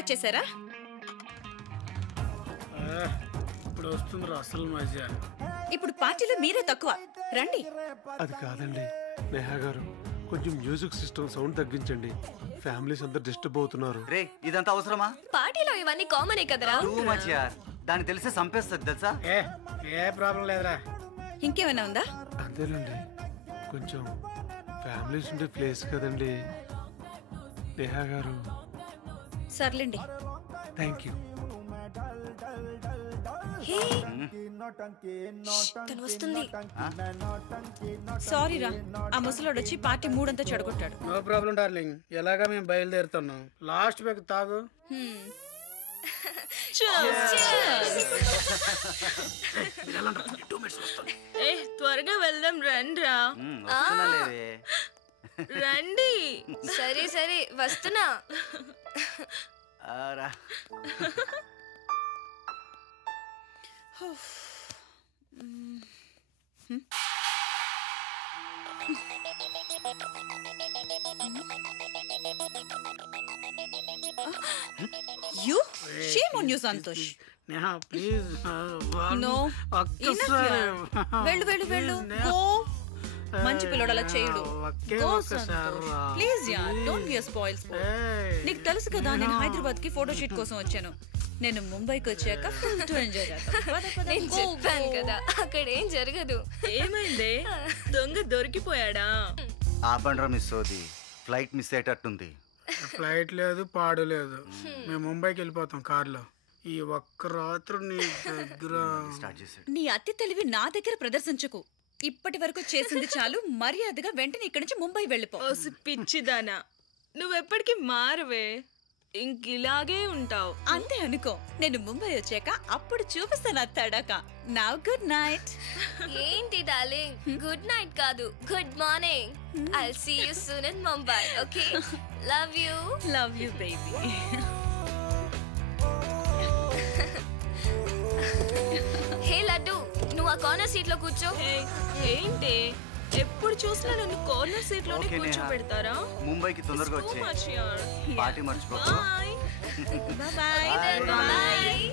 వచ్చేసారా? ఇప్పుడు వస్తుంది అసలు మజా. ఇప్పుడు పార్టీలో మీరే తక్కువ. రండి. అది కాదండి నేహా గారు, కొంచెం మ్యూజిక్ సిస్టమ్ సౌండ్ తగ్గించండి. ఫ్యామిలీస్ అందరు డిస్టర్బ్ అవుతున్నారు. రే ఇదంతా అవసరమా? పార్టీలో ఇవన్నీ కామనే కదరా. టూ మచ్ యార్. దాన్ని తెలిసే సంపేస్తుంది తెలుసా? ఏ ప్రాబ్లం లేదురా. ఇంకేమైనా ఉందా? అంతేనండి, కొంచెం ఫ్యామిలీస్ ఉండే ప్లేస్ కదండి నేహా గారు. సర్లేండి. Thank you. తను వస్తుంది. సారీ రా, ఆ ముసలోడు వచ్చి పార్టీ మూడంతా చెడగొట్టాడు. నో ప్రాబ్లం డార్లింగ్, ఎలాగా మేము బయలుదేరుతున్నాం. లాస్ట్ బ్యాగ్ తాగు. త్వరగా వెళ్దాం రండ్రా. రండి. సరే సరే వస్తున్నా. You? Shame on you, Santosh. Neha, please. No. వెళ్ళు వెళ్ళు వెళ్ళు. Go. మంచి పిల్లడు అలా చేయడు. Go, Santosh. Please yaar, don't be a spoil sport. నీకు తెలుసు కదా నేను హైదరాబాద్ కి ఫోటో షూట్ కోసం వచ్చాను. నేను ముంబైకి వచ్చాక ఫుల్ టు ఎంజాయ్ చేస్తాను. నేను చెప్పాను కదా అక్కడ ఏం జరగదు. ఏమైందే? దొంగ దొరికిపోయాడా? ఆపండ్రా మిస్ సోది, ఫ్లైట్ మిస్ అయ్యేటట్టుంది. ఫ్లైట్ లేదు పాడు లేదు, మేము ముంబైకి వెళ్ళిపోతాం కార్లో. ఈ ఒక్క రాత్రి నీ దగ్గర నీ అతి తెలివి నా దగ్గర ప్రదర్శించకు. ఇప్పటి వరకు చేసింది చాలు. మర్యాదగా వెంటనే ఇక్కడి నుంచి ముంబై వెళ్ళిపో. పిచ్చిదానా, నువ్వెప్పటికీ మారవే, ఇంకిలాగే ఉంటావు. అంతే అనుకో. నేను ముంబై వచ్చాక అప్పుడు చూపిస్తాను ఆ తడాక. Now good night. ఏంటి డార్లింగ్, గుడ్ నైట్ కాదు, good morning. I'll see you soon in Mumbai, okay? Love you. Love you, baby. హే లడ్డు, నువ్వు ఆ కార్నర్ సీట్ లో కూర్చో. ఏంటి ఎప్పుడు చూసినా నన్ను కార్నర్ సీట్ లోనే కూర్చోబెడతారా? ముంబైకి తొందరగా వచ్చే పార్టీ మర్చిపోకు. Bye bye.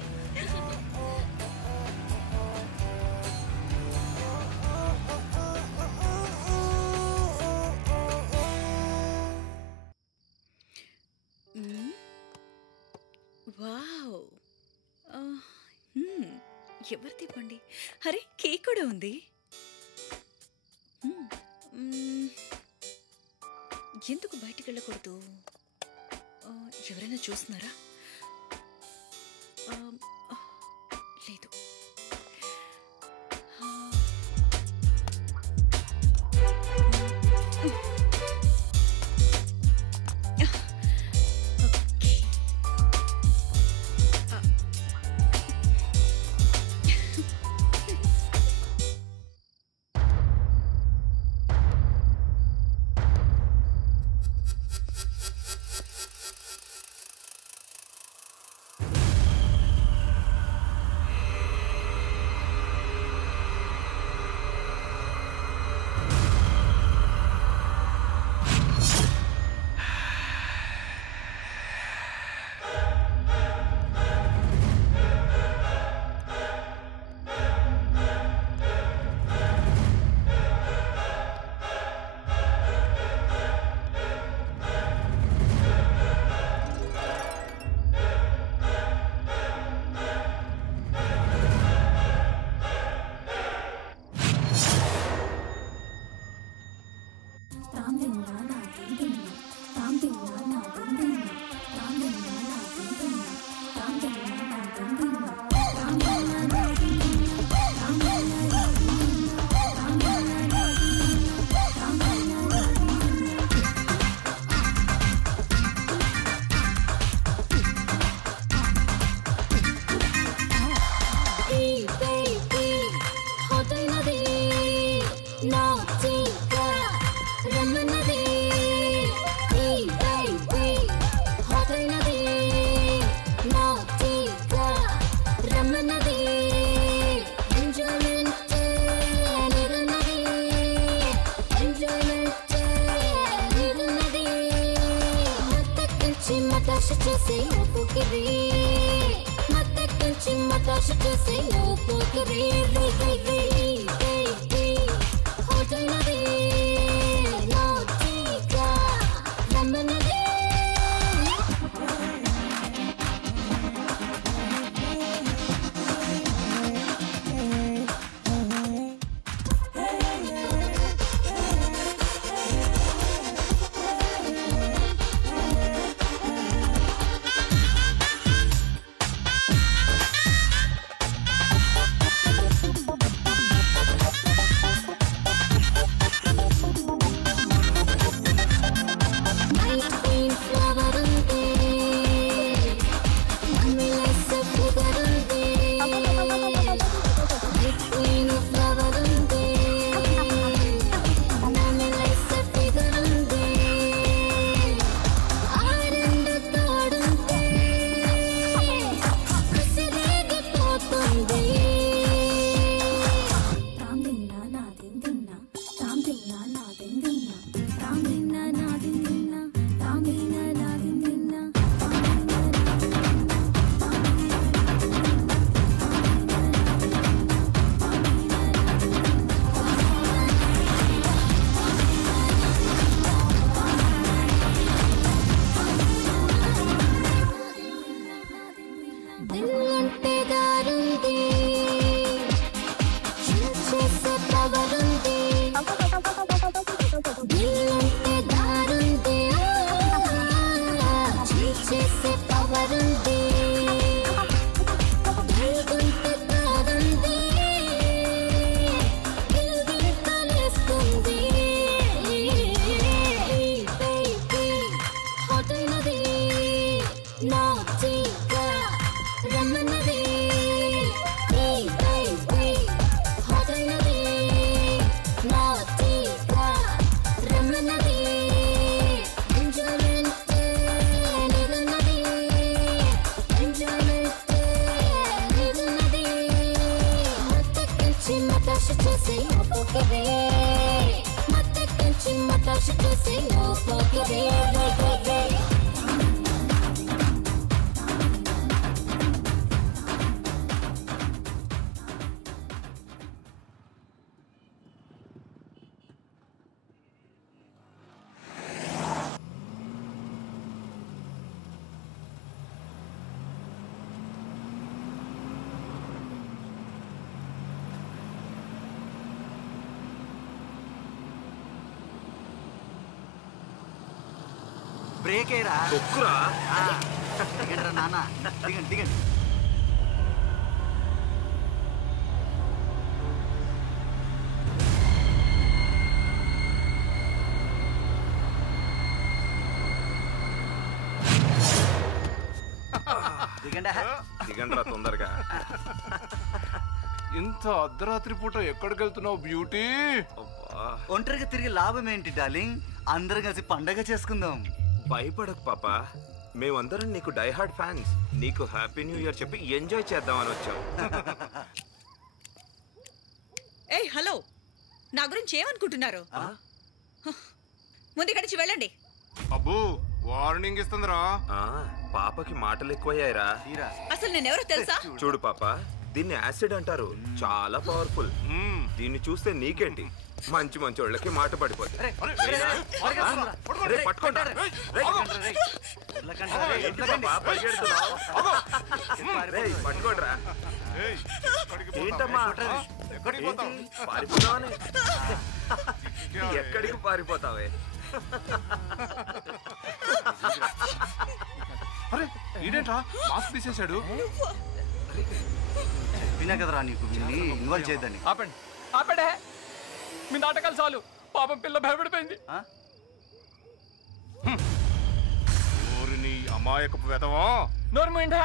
వావ్, ఎవరిది పండి? అరే కేక్ కూడా ఉంది. ఎందుకు బయటికి వెళ్ళకూడదు? ఎవరైనా చూస్తున్నారా? లేదు. చేసే పోకిరి మత్తెక్కించి మతాష చేసే పోకిరి రే రే రే రే హోటల్నదే నాటిగా రమ్మన్నదే బ్రేక్ ఏరా తొక్కురా దిగండి రా నాన్న దిగండి దిగండి దిగండిరా తొందరగా. ఇంత అర్ధరాత్రి పూట ఎక్కడికి వెళ్తున్నావు బ్యూటీ? ఒంటరిగా తిరిగి లాభం ఏంటి డార్లింగ్? అందరం కలిసి పండగ చేసుకుందాం. భయపడకు పాప, మేమందరం నీకు డైహార్డ్ ఫ్యాన్స్. నీకు హ్యాపీ న్యూ ఇయర్ చెప్పి ఎంజాయ్ చేద్దామని వచ్చాం. ఏయ్ హలో, నా గురించి ఏమనుకుంటున్నారు? ముందు ఇక్కడి నుంచి వెళ్ళండి. అబ్బో వార్నింగ్ ఇస్తుందిరా. పాపకి మాటలు ఎక్కువయ్యాయిరా. అసలు నేనెవరో తెలుసా? చూడు పాప, దీన్ని యాసిడ్ అంటారు, చాలా పవర్ఫుల్. దీన్ని చూస్తే నీకేంటి, మంచి మంచి వాళ్ళకి మాట పడిపోతుంది. పట్టుకోండిరా. ఏంటమ్మా పారిపోతావని? ఎక్కడికి పారిపోతావే? అరే ఇదేంట్రా మాస్క్ తీసేశాడు? వినా కదరా నీకు ఇన్వాల్వ్ చేయద్దని. ఆపండి ఆపండి, మీ నాటకాలు చాలు. పాపం పిల్ల భయపడిపోయింది. నీ అమాయకపు వెదవా, నోర్మైండే.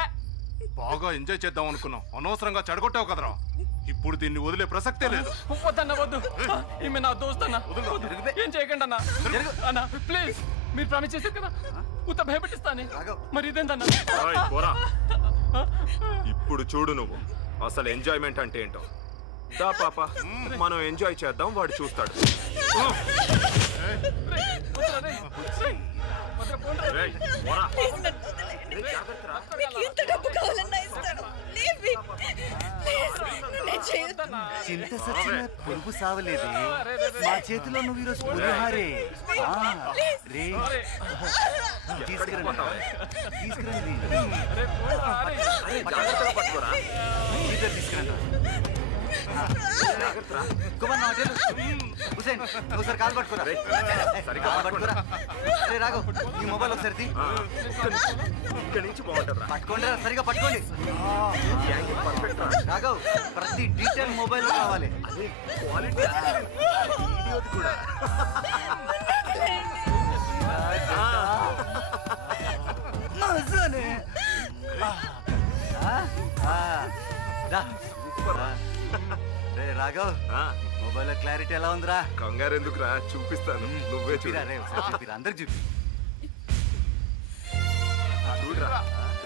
బాగా ఎంజాయ్ చేద్దాం అనుకున్నాం, అనవసరంగా చెడగొట్టావు కదరా. ఇప్పుడు దీన్ని వదిలే ప్రసక్తే లేదు. వద్దన్న వద్దు, ఈమె నా దోస్త్ అన్న. ఏం చేయకండి అన్న. అన్న ప్లీజ్, మీరు ప్రామిస్ చేశారు కదా, ఉత్త భయపెట్టిస్తానే. మరి ఇదేంటన్నా? ఇప్పుడు చూడు నువ్వు అసలు ఎంజాయ్మెంట్ అంటే ఏంటో. దా పాప, మనం ఎంజాయ్ చేద్దాం, వాడు చూస్తాడు. మీకు ఎంత డబ్బు కావాలన్నా ఇస్తాను. Leave me. Please, నేను చేయొద్దు. చింత సచ్చిన పొరుగు సావలేదే. మా చేతిలో నువ్వు ఈరోజు పులిహారే. రే తీసుకురండి. హుసేన్ ఒకసారి కాలు పట్టుకోరా. కాలు పట్టుకోరా. రే రాఘవ్ ఈ మొబైల్ ఒకసారి ఇక్కడి నుంచి బాగుంటుందా? పట్టుకోండి, సరిగా పట్టుకోండి. రాఘవ్ ప్రతి డీటెయిల్ మొబైల్ కావాలి. కూడా రే రాఘవ్ మొబైల్ క్లారిటీ ఎలా ఉందిరా? కంగారు ఎందుకురా, చూపిస్తాను. నువ్వే చూడరా. అందరికి చూపి. చూడరా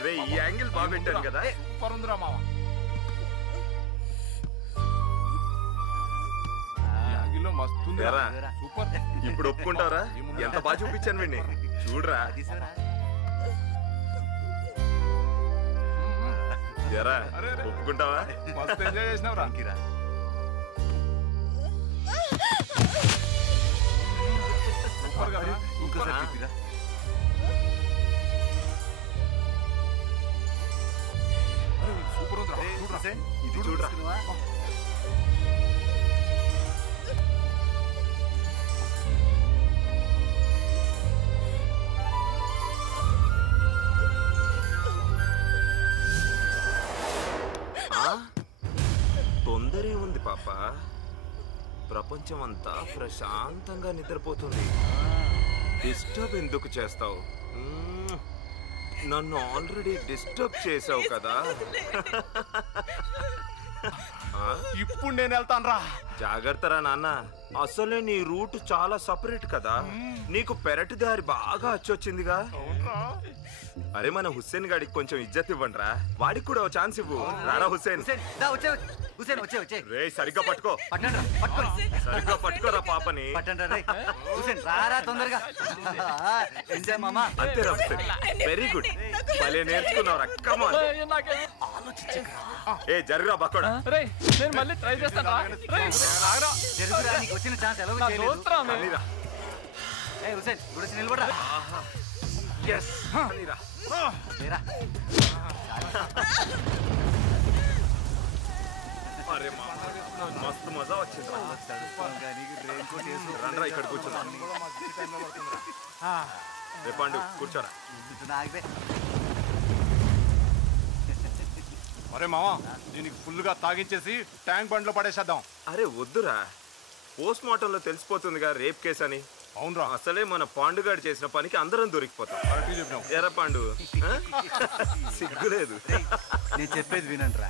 రే, ఈ యాంగిల్ బాగా పెట్టాను కదా. పరుందిరా మామ. ఇప్పుడు ఒప్పుకుంటారా? ఎంత బాగా చూపించాను వీడిని. చూడరా ఎరా, ఒప్పుకుంటావా? మస్తు ఎంజాయ్ చేసినావురా. ఇంకోసారి చెప్పిరా. సూపర్ ఉందిరా. ఇది చూడరా. తొందరే ఉంది పాప. ప్రపంచం అంతా ప్రశాంతంగా నిద్రపోతుంది. డిస్టర్బ్ ఎందుకు చేస్తావు? నన్ను ఆల్రెడీ డిస్టర్బ్ చేసావు కదా. ఇప్పుడు నేను వెళ్తాను రా. జాగ్రత్తరా నాన్న. అసలే నీ రూట్ చాలా సపరేట్ కదా. నీకు పెరటి దారి బాగా అచ్చొచ్చిందిగా. అరే మన హుస్సేన్ గాడికి కొంచెం ఇజ్జత్ ఇవ్వండి రా. వాడికి కూడా ఛాన్స్ ఇవ్వు. రారా హుస్సేన్. రే సరిగ్గా పట్టుకో. సరిగ్గా పట్టుకోరా పాపని. అంతేరా హుస్సేన్. Very good. భలే నేర్చుకున్నావురా. Come on. ఏ జరుగురా బక్కోడా. నేను మళ్ళీ ట్రై చేస్తాను. జరుగురా, నీకు వచ్చిన ఛాన్స్ ఎలా చేయలేదు. హుస్సేన్ గుడిసి నిలబడరా. yes అనిరా. లేరా. అరే మస్తు మజా వచ్చింది. రండ్రా ఇక్కడ కూర్చున్నా. రే పాండు కూర్చోరా. అరే మావా, దీనికి ఫుల్ గా తాగించేసి ట్యాంక్ బండ్ లో పడేసేద్దాం. అరే వద్దురా, పోస్ట్ మార్టంలో తెలిసిపోతుందిగా రేప్ కేసు అని. అవునరా, అసలే మన పాండుగాడు చేసిన పనికి అందరం దొరికిపోతాం. ఎరా పాండు, సిగ్గులేదు. నేను చెప్పేది వినండిరా.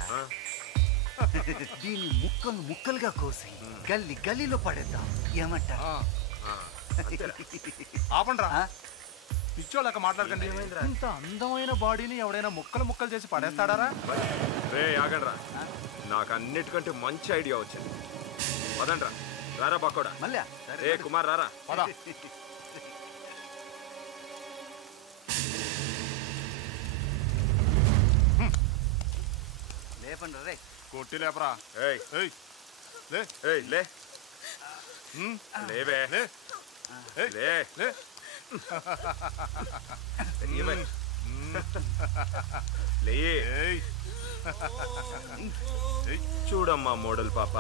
దీన్ని ముక్కలు ముక్కలుగా కోసి గల్లీ గల్లీలో పడేద్దాం. ఏమంటారు? ఆపండ్రా, పిచ్చోళ్ళక మాట్లాడకండి. ఇంత అందమైన బాడీని ఎవడైనా ముక్కలు ముక్కలు చేసి పడేస్తాడారా? రే ఆగండ్రా, నాకు అన్నిటికంటే మంచి ఐడియా వచ్చింది. పదండ్రా. రారా బాకోడా. ఏ కుమార్ రారా. లేపండి రే. కొట్టి లేపరా. లే లేవే. లే చూడమ్మా మోడల్ పాప,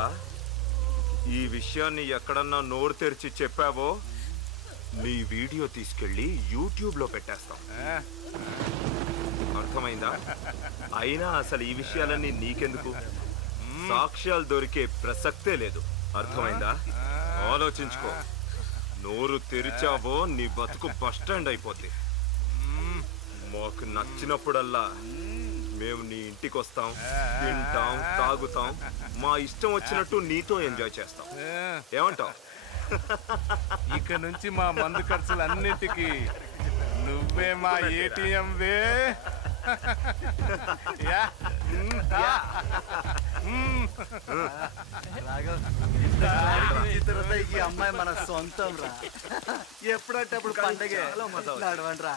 ఈ విషయాన్ని ఎక్కడన్నా నోరు తెరిచి చెప్పావో నీ వీడియో తీసుకెళ్లి యూట్యూబ్ లో పెట్టేస్తాం. అర్థమైందా? అయినా అసలు ఈ విషయాలన్నీ నీకెందుకు? సాక్ష్యాలు దొరికే ప్రసక్తే లేదు. అర్థమైందా? ఆలోచించుకో. నోరు తెరిచావో నీ బతుకు బస్టాండ్ అయిపోద్ది. మాకు నచ్చినప్పుడల్లా మేము నీ ఇంటికి వస్తాం, తింటాం, తాగుతాం, మా ఇష్టం వచ్చినట్టు నీతో ఎంజాయ్ చేస్తాం. ఏమంటావు? ఇక నుంచి మా మందు ఖర్చులన్నిటికీ నువ్వే మా ఏటీఎం వే. తర్వాత ఈ అమ్మాయి మన సొంతం రా. ఎప్పుడంటే అప్పుడు పండగే నడవండి రా.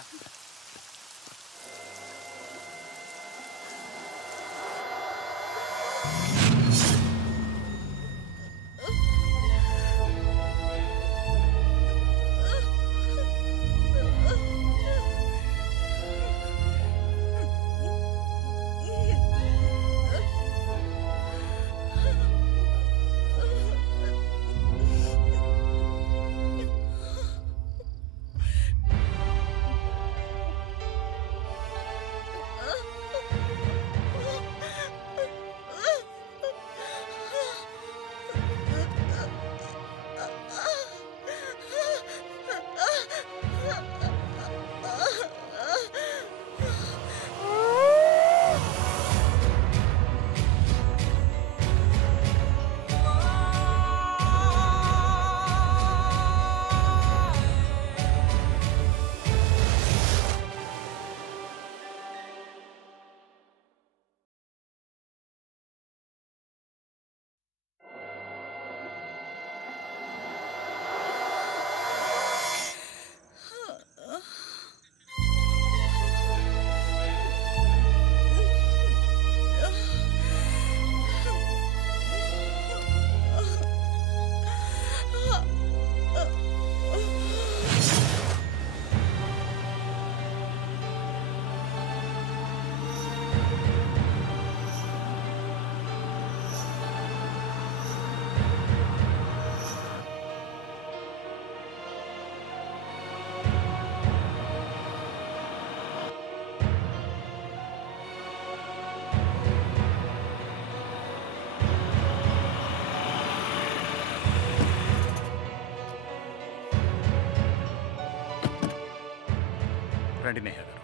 రండి నేహ గారు,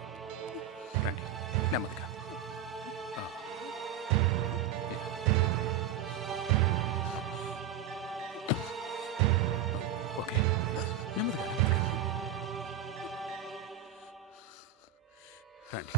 రండి నెమ్మదిగా. ఓకే, నెమ్మదిగా రండి.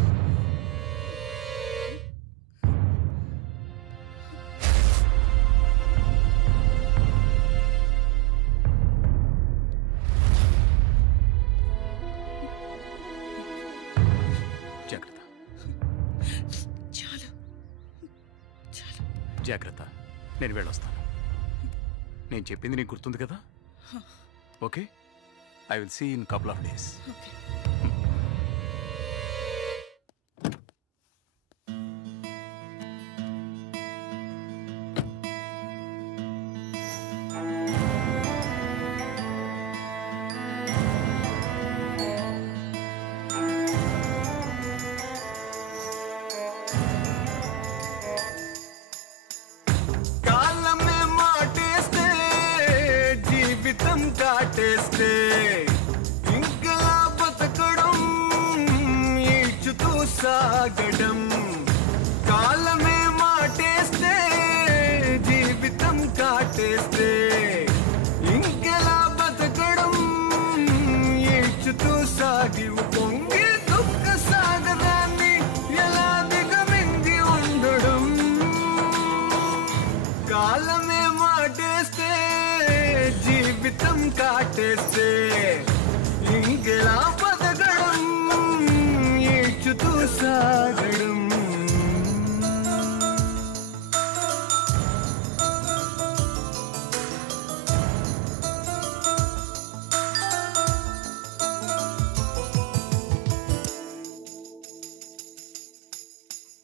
జాగ్రత్త, నేను వెళ్ళొస్తాను. నేను చెప్పింది నీకు గుర్తుంది కదా? Okay, I will see in couple of days. కాటేస్తే ఇంకలా బతకడం, ఈడ్చుతూ సాగడం. కాలమే మాటేస్తే జీవితం కాటేస్తే ఇంకలా బతకడం, ఈడ్చుతూ సాగి పొంగి దుఃఖ సాగరాన్ని ఎలా దిగమింగి ఉండడం. కాలమే మాటేస్తే జీవితం కాటేస్తే ఇంకెలా బతకడం, ఈడ్చుతూ సాగడం.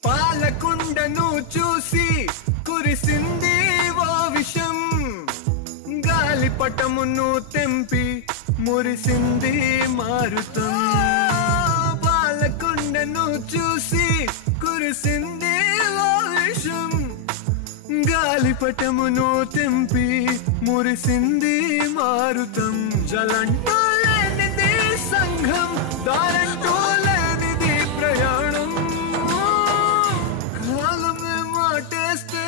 పాలకుండను చూసి కురిసింది ఓ విషం, గాలిపటమును తెంపి మురిసింది మారుతం. పాలకుండను చూసి కురిసింది ఓ విషం, గాలిపటమును తెంపి మురిసింది మారుతం. జలంటూ లేనిది సంఘం, దారంటూ లేనిది ప్రయాణం. కాలమే మాటేస్తే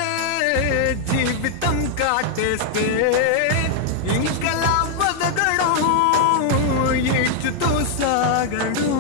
జీవితం కాటేస్తే ఇంకలా బతకడం, ఈడ్చుతూ సాగడం.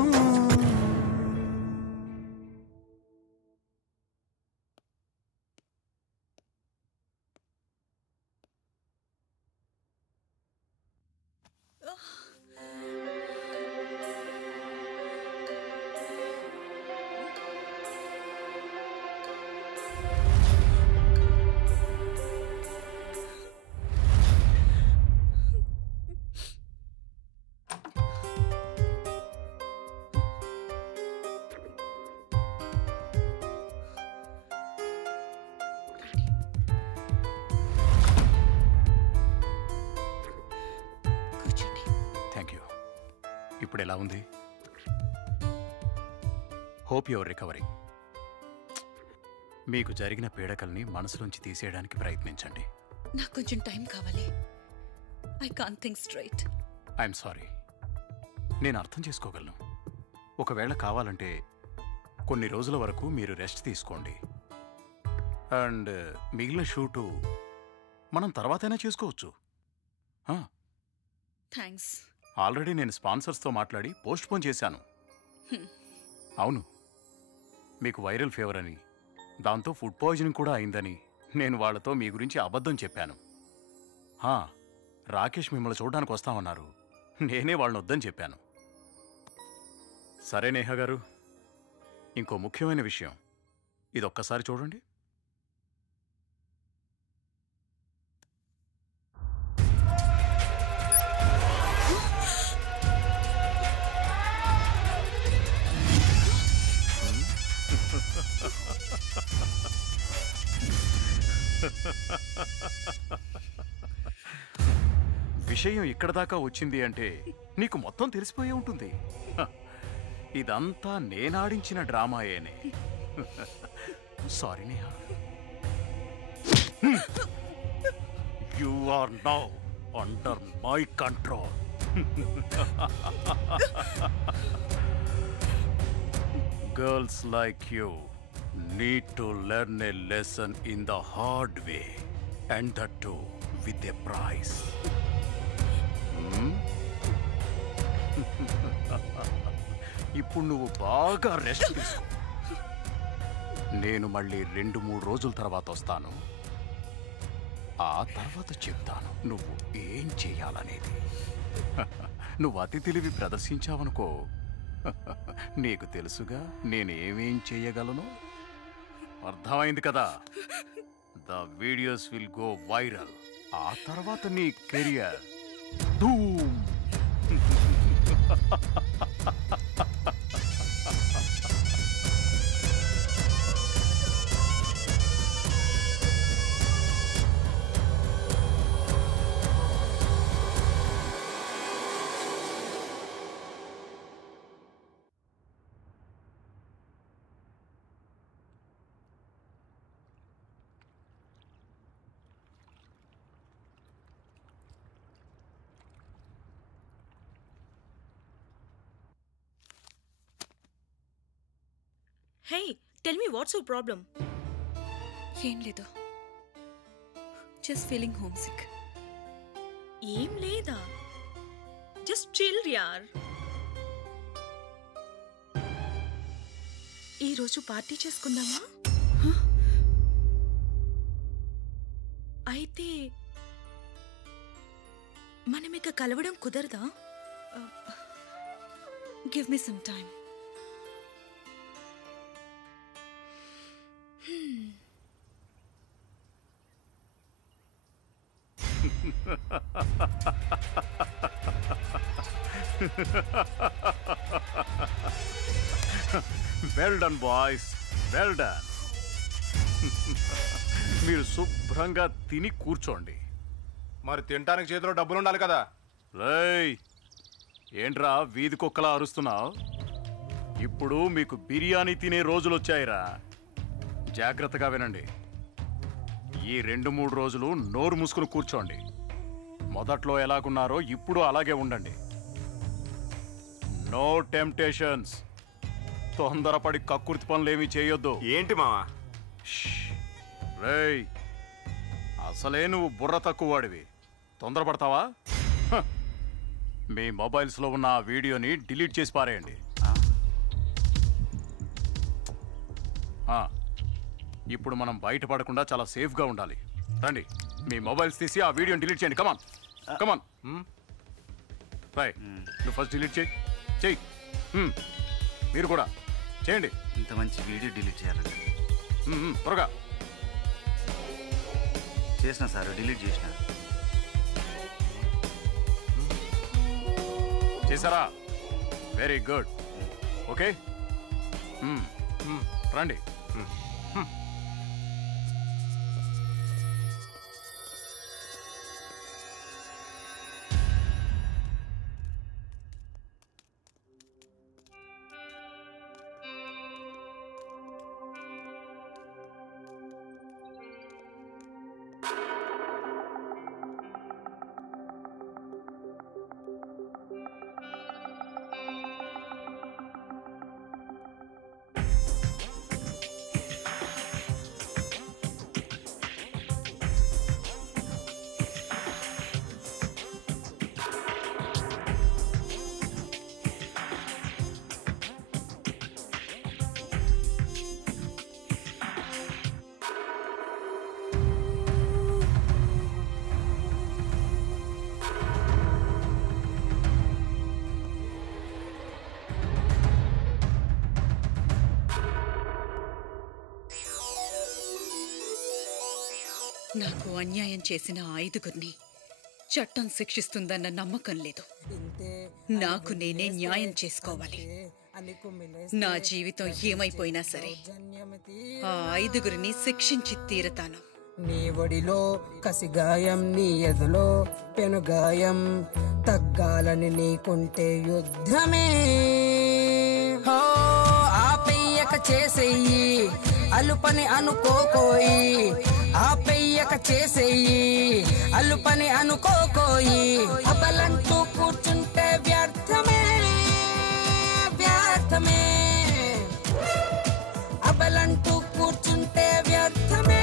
ఇప్పుడు ఎలా ఉంది? Hope your recovery. మీకు జరిగిన పీడకల్ని మనసులోంచి తీసేయడానికి ప్రయత్నించండి. నాకు కొంచెం టైం కావాలి. I can't think straight. I'm sorry. నేను అర్థం చేసుకోగలను. ఒకవేళ కావాలంటే కొన్ని రోజుల వరకు మీరు రెస్ట్ తీసుకోండి. అండ్ మిగిలిన షూటు మనం తర్వాతైనా చేసుకోవచ్చు. థ్యాంక్స్. ఆల్రెడీ నేను స్పాన్సర్స్తో మాట్లాడి పోస్ట్పోన్ చేశాను. అవును, మీకు వైరల్ ఫీవర్ అని, దాంతో ఫుడ్ పాయిజనింగ్ కూడా అయిందని నేను వాళ్ళతో మీ గురించి అబద్ధం చెప్పాను. రాకేష్ మిమ్మల్ని చూడడానికి వస్తామన్నారు. నేనే వాళ్ళని వద్దని చెప్పాను. సరే నేహా గారు, ఇంకో ముఖ్యమైన విషయం, ఇదొక్కసారి చూడండి. విషయం ఇక్కడ దాకా వచ్చింది అంటే నీకు మొత్తం తెలిసిపోయే ఉంటుంది. ఇదంతా నేనాడించిన డ్రామాయేనే. Sorry Neha. You are now under my control. Girls like you need to learn a lesson in the hard way, and that too with a price. ఇప్పుడు నువ్వు బాగా రెస్ట్ తీసుకో. నేను మళ్ళీ 2-3 రోజుల తర్వాత వస్తాను. ఆ తర్వాత చెప్తాను నువ్వు ఏం చేయాలనేది. నువ్వు అతి తెలివి ప్రదర్శించావనుకో, నీకు తెలుసుగా నేను ఏమేం చేయగలను. అర్థమైంది కదా? The videos will go viral. ఆ తర్వాత నీ career Dhoom. Hey, tell me what's your problem? ఏం లేదు, జస్ట్ ఫీలింగ్ హోమ్ సిక్. ఏం లేదా, జస్ట్ చిల్ యార్. ఈరోజు పార్టీ చేసుకుందామా? అయితే మనం ఇక కలవడం కుదరదా? Give me some time. Well done boys, well done. మీరు శుభ్రంగా తిని కూర్చోండి. మరి తినడానికి చేతిలో డబ్బులు ఉండాలి కదా. రేయ్, ఏంట్రా వీధి కుక్కలా అరుస్తున్నావు? ఇప్పుడు మీకు బిర్యానీ తినే రోజులు వచ్చాయిరా. జాగ్రత్తగా వినండి. ఈ 2-3 రోజులు నోరు మూసుకుని కూర్చోండి. మొదట్లో ఎలాగున్నారో ఇప్పుడు అలాగే ఉండండి. No temptations. తొందరపడి కక్కుర్తి పనులు ఏమీ చేయొద్దు. ఏంటి మావా? రేయ్, అసలే నువ్వు బుర్ర తక్కువ వాడివి. తొందరపడతావా? మీ మొబైల్స్లో ఉన్న ఆ వీడియోని డిలీట్ చేసి పారేయండి. ఇప్పుడు మనం బయటపడకుండా చాలా సేఫ్గా ఉండాలి. రండి, మీ మొబైల్స్ తీసి ఆ వీడియోని డిలీట్ చేయండి. కమాన్ కమాన్. రాయ్, నువ్వు ఫస్ట్ డిలీట్ చెయ్యి. మీరు కూడా చేయండి. ఇంత మంచి వీడియో డిలీట్ చేయాలండి. త్వరగా చేసిన సార్, డిలీట్ చేసిన. చేశారా? Very good. ఓకే, రండి. నాకు అన్యాయం చేసిన 5గురిని చట్టం శిక్షిస్తుందన్న నమ్మకం లేదు. నాకు నేనే న్యాయం చేసుకోవాలి. నా జీవితం ఏమైపోయినా సరే ఆ 5గురిని శిక్షించి తీరతాను. నీ ఒడిలో కసిగాయం, నీ ఎదలో పెనుగాయం, తగ్గాలని నీకుంటే యుద్ధమే. ఆపెయ్యక చేసేయి, అలుపని అనుకోకోయి. ఆపెయ్యక చేసేయి, అలుపని అనుకోకోయి. అబలంటూ కూర్చుంటే వ్యర్థమే, వ్యర్థమే. అబలంటూ కూర్చుంటే వ్యర్థమే.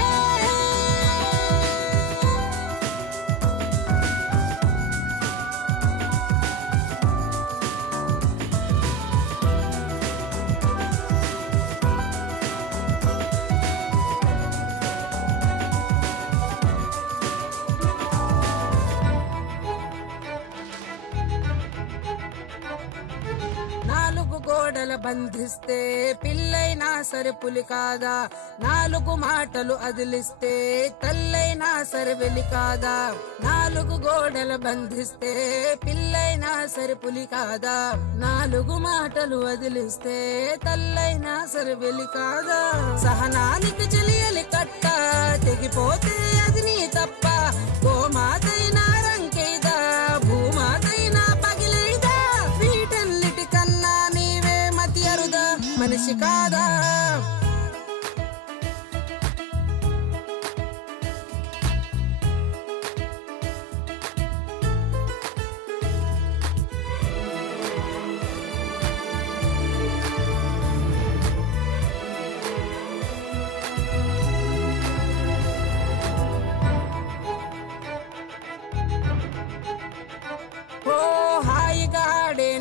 గోడల బంధిస్తే పిల్లైనా సరే పులి కాదా? 4 మాటలు అదిలిస్తే తల్లైనా సరే వెలి కాదా? 4 గోడల బంధిస్తే పిల్లైనా సరే పులి కాదా? 4 మాటలు వదిలిస్తే తల్లైనా సరే వెలి కాదా? సహనానికి చెలియలి కట్ట తెగిపోతే అది నీ తప్ప. గోమాతైనా రంకేదా, భూమాతైనా పగిలేదా? వీటన్నిటి కన్నా నీవే మతి అరుదా, మనిషి కాదా?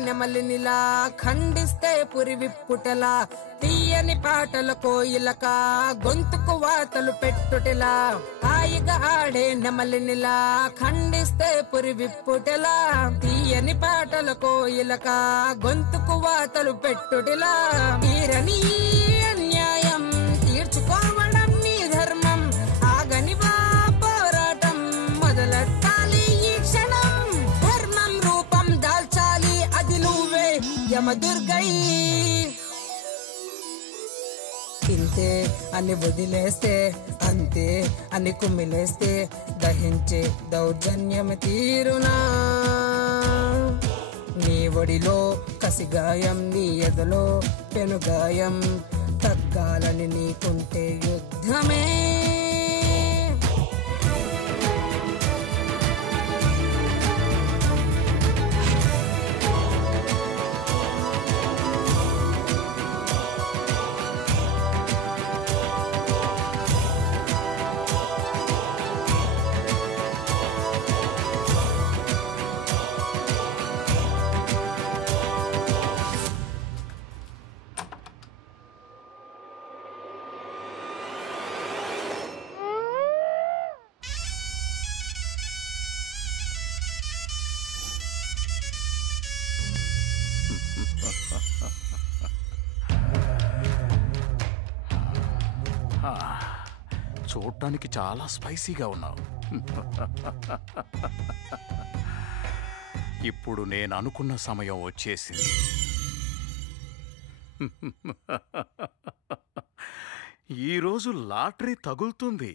నెమలినిలా ఖండిస్తే పురి విప్పుటలా, తీయని పాటల కోయిలక గొంతుకు వాతలు పెట్టుటలా. హాయిగా ఆడే నెమలినిలా ఖండిస్తే పురి విప్పుటలా, తీయని పాటల కోయిలక గొంతుకు వాతలు పెట్టుటలా. తీరని అన్యాయం తీర్చుకోవడం నీ ధర్మం. ఆగని పోరాటం మొదలెట్టాలి ఈ క్షణం. ధర్మం రూపం దాల్చాలి, అది నువ్వే యమదుర్గై. ఇంతే అని వదిలేస్తే అంతే అని కుమిలేస్తే దహించే దౌర్జన్యం తీరునా? నీ ఒడిలో కసిగాయం, నీ ఎదలో పెనుగాయం, తగ్గాలని నీకుంటే యుద్ధమే. చూడటానికి చాలా స్పైసీగా ఉన్నావు. ఇప్పుడు నేను అనుకున్న సమయం వచ్చేసింది. ఈరోజు లాటరీ తగులుతుంది.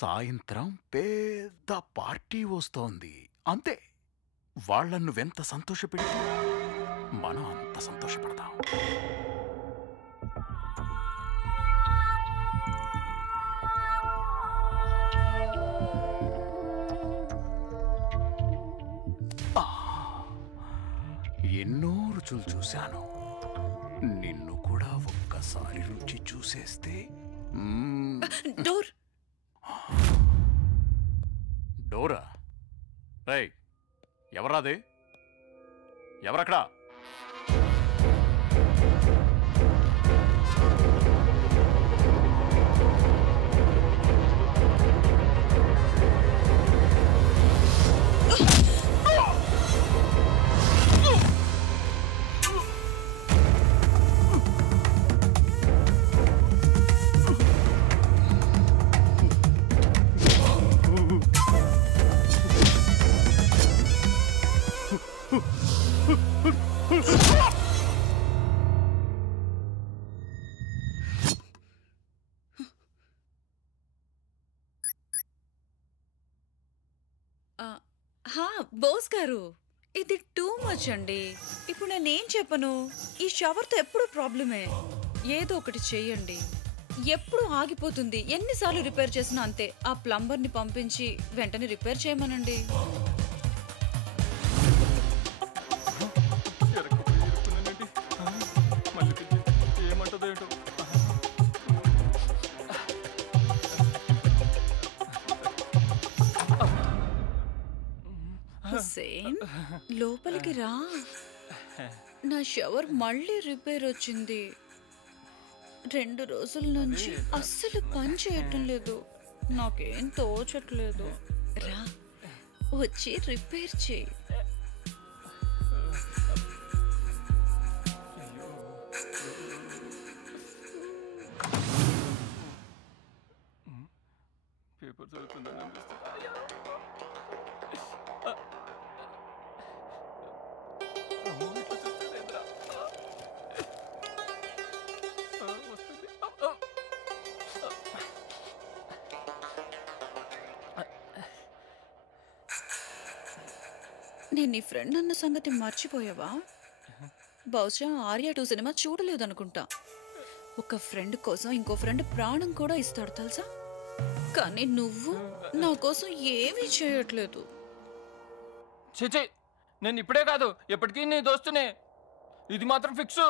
సాయంత్రం పెద్ద పార్టీ వస్తోంది. అంతే, వాళ్ళను నువ్వెంత సంతోషపెడితే మనం అంత సంతోషపడతాం. రుచులు చూశాను. నిన్ను కూడా ఒక్కసారి రుచి చూసేస్తే డోర్ డోరా? రై, ఎవరాది? ఎవరక్కడా? బోస్ గారు, ఇది టూ మచ్ అండి. ఇప్పుడు నేనేం చెప్పను? ఈ షవర్తో ఎప్పుడు ప్రాబ్లమే. ఏదో ఒకటి చెయ్యండి. ఎప్పుడు ఆగిపోతుంది. ఎన్నిసార్లు రిపేర్ చేసినా అంతే. ఆ ప్లంబర్ని పంపించి వెంటనే రిపేర్ చేయమనండి. హుస్సేన్, లోపలికి రా. నా షవర్ మళ్ళీ రిపేర్ వచ్చింది. 2 రోజుల నుంచి అస్సలు పని చేయటం లేదు. నాకేం తోచట్లేదు. రా, వచ్చి రిపేర్ చేయి. పేపర్ చదువుతుందని నేను నీ ఫ్రెండ్ అన్న సంగతి మర్చిపోయావా? బహుశా ఆర్యా 2 సినిమా చూడలేదనుకుంటా. ఒక ఫ్రెండ్ కోసం ఇంకో ఫ్రెండ్ ప్రాణం కూడా ఇస్తాడు తెలుసా? కానీ నువ్వు నా కోసం ఏమీ చేయట్లేదు. చేచే, నేను ఇప్పుడే కాదు ఎప్పటికీ నీ దోస్తునే. ఇది మాత్రం ఫిక్స్.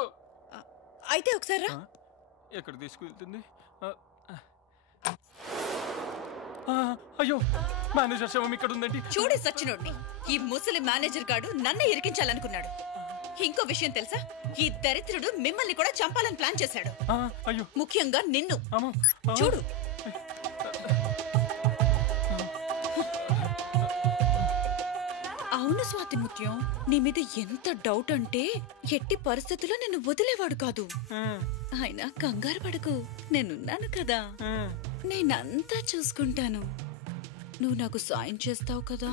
అయితే ఒకసారి రా. ఎక్కడ తీసుకువెళ్తుంది? అయ్యో, మేనేజర్ శవం ఇక్కడ ఉందండి. చూడే సచ్చినోడ్ని. ఈ ముసలి మేనేజర్ గాడు నన్ను ఇరికించాలనుకున్నాడు. ఇంకో విషయం తెలుసా? ఈ దరిద్రుడు మిమ్మల్ని కూడా చంపాలని ప్లాన్ చేశాడు. అయ్యో, ముఖ్యంగా నిన్ను. చూడు. అవును స్వాతి ముత్యం, నీ మీద ఎంత డౌట్ అంటే ఎట్టి పరిస్థితుల్లో నిన్ను వదిలేవాడు కాదు. అయినా కంగారు పడకు, నేనున్నాను కదా. నేనంతా చూసుకుంటాను. నువ్వు నాకు సాయం చేస్తావు కదా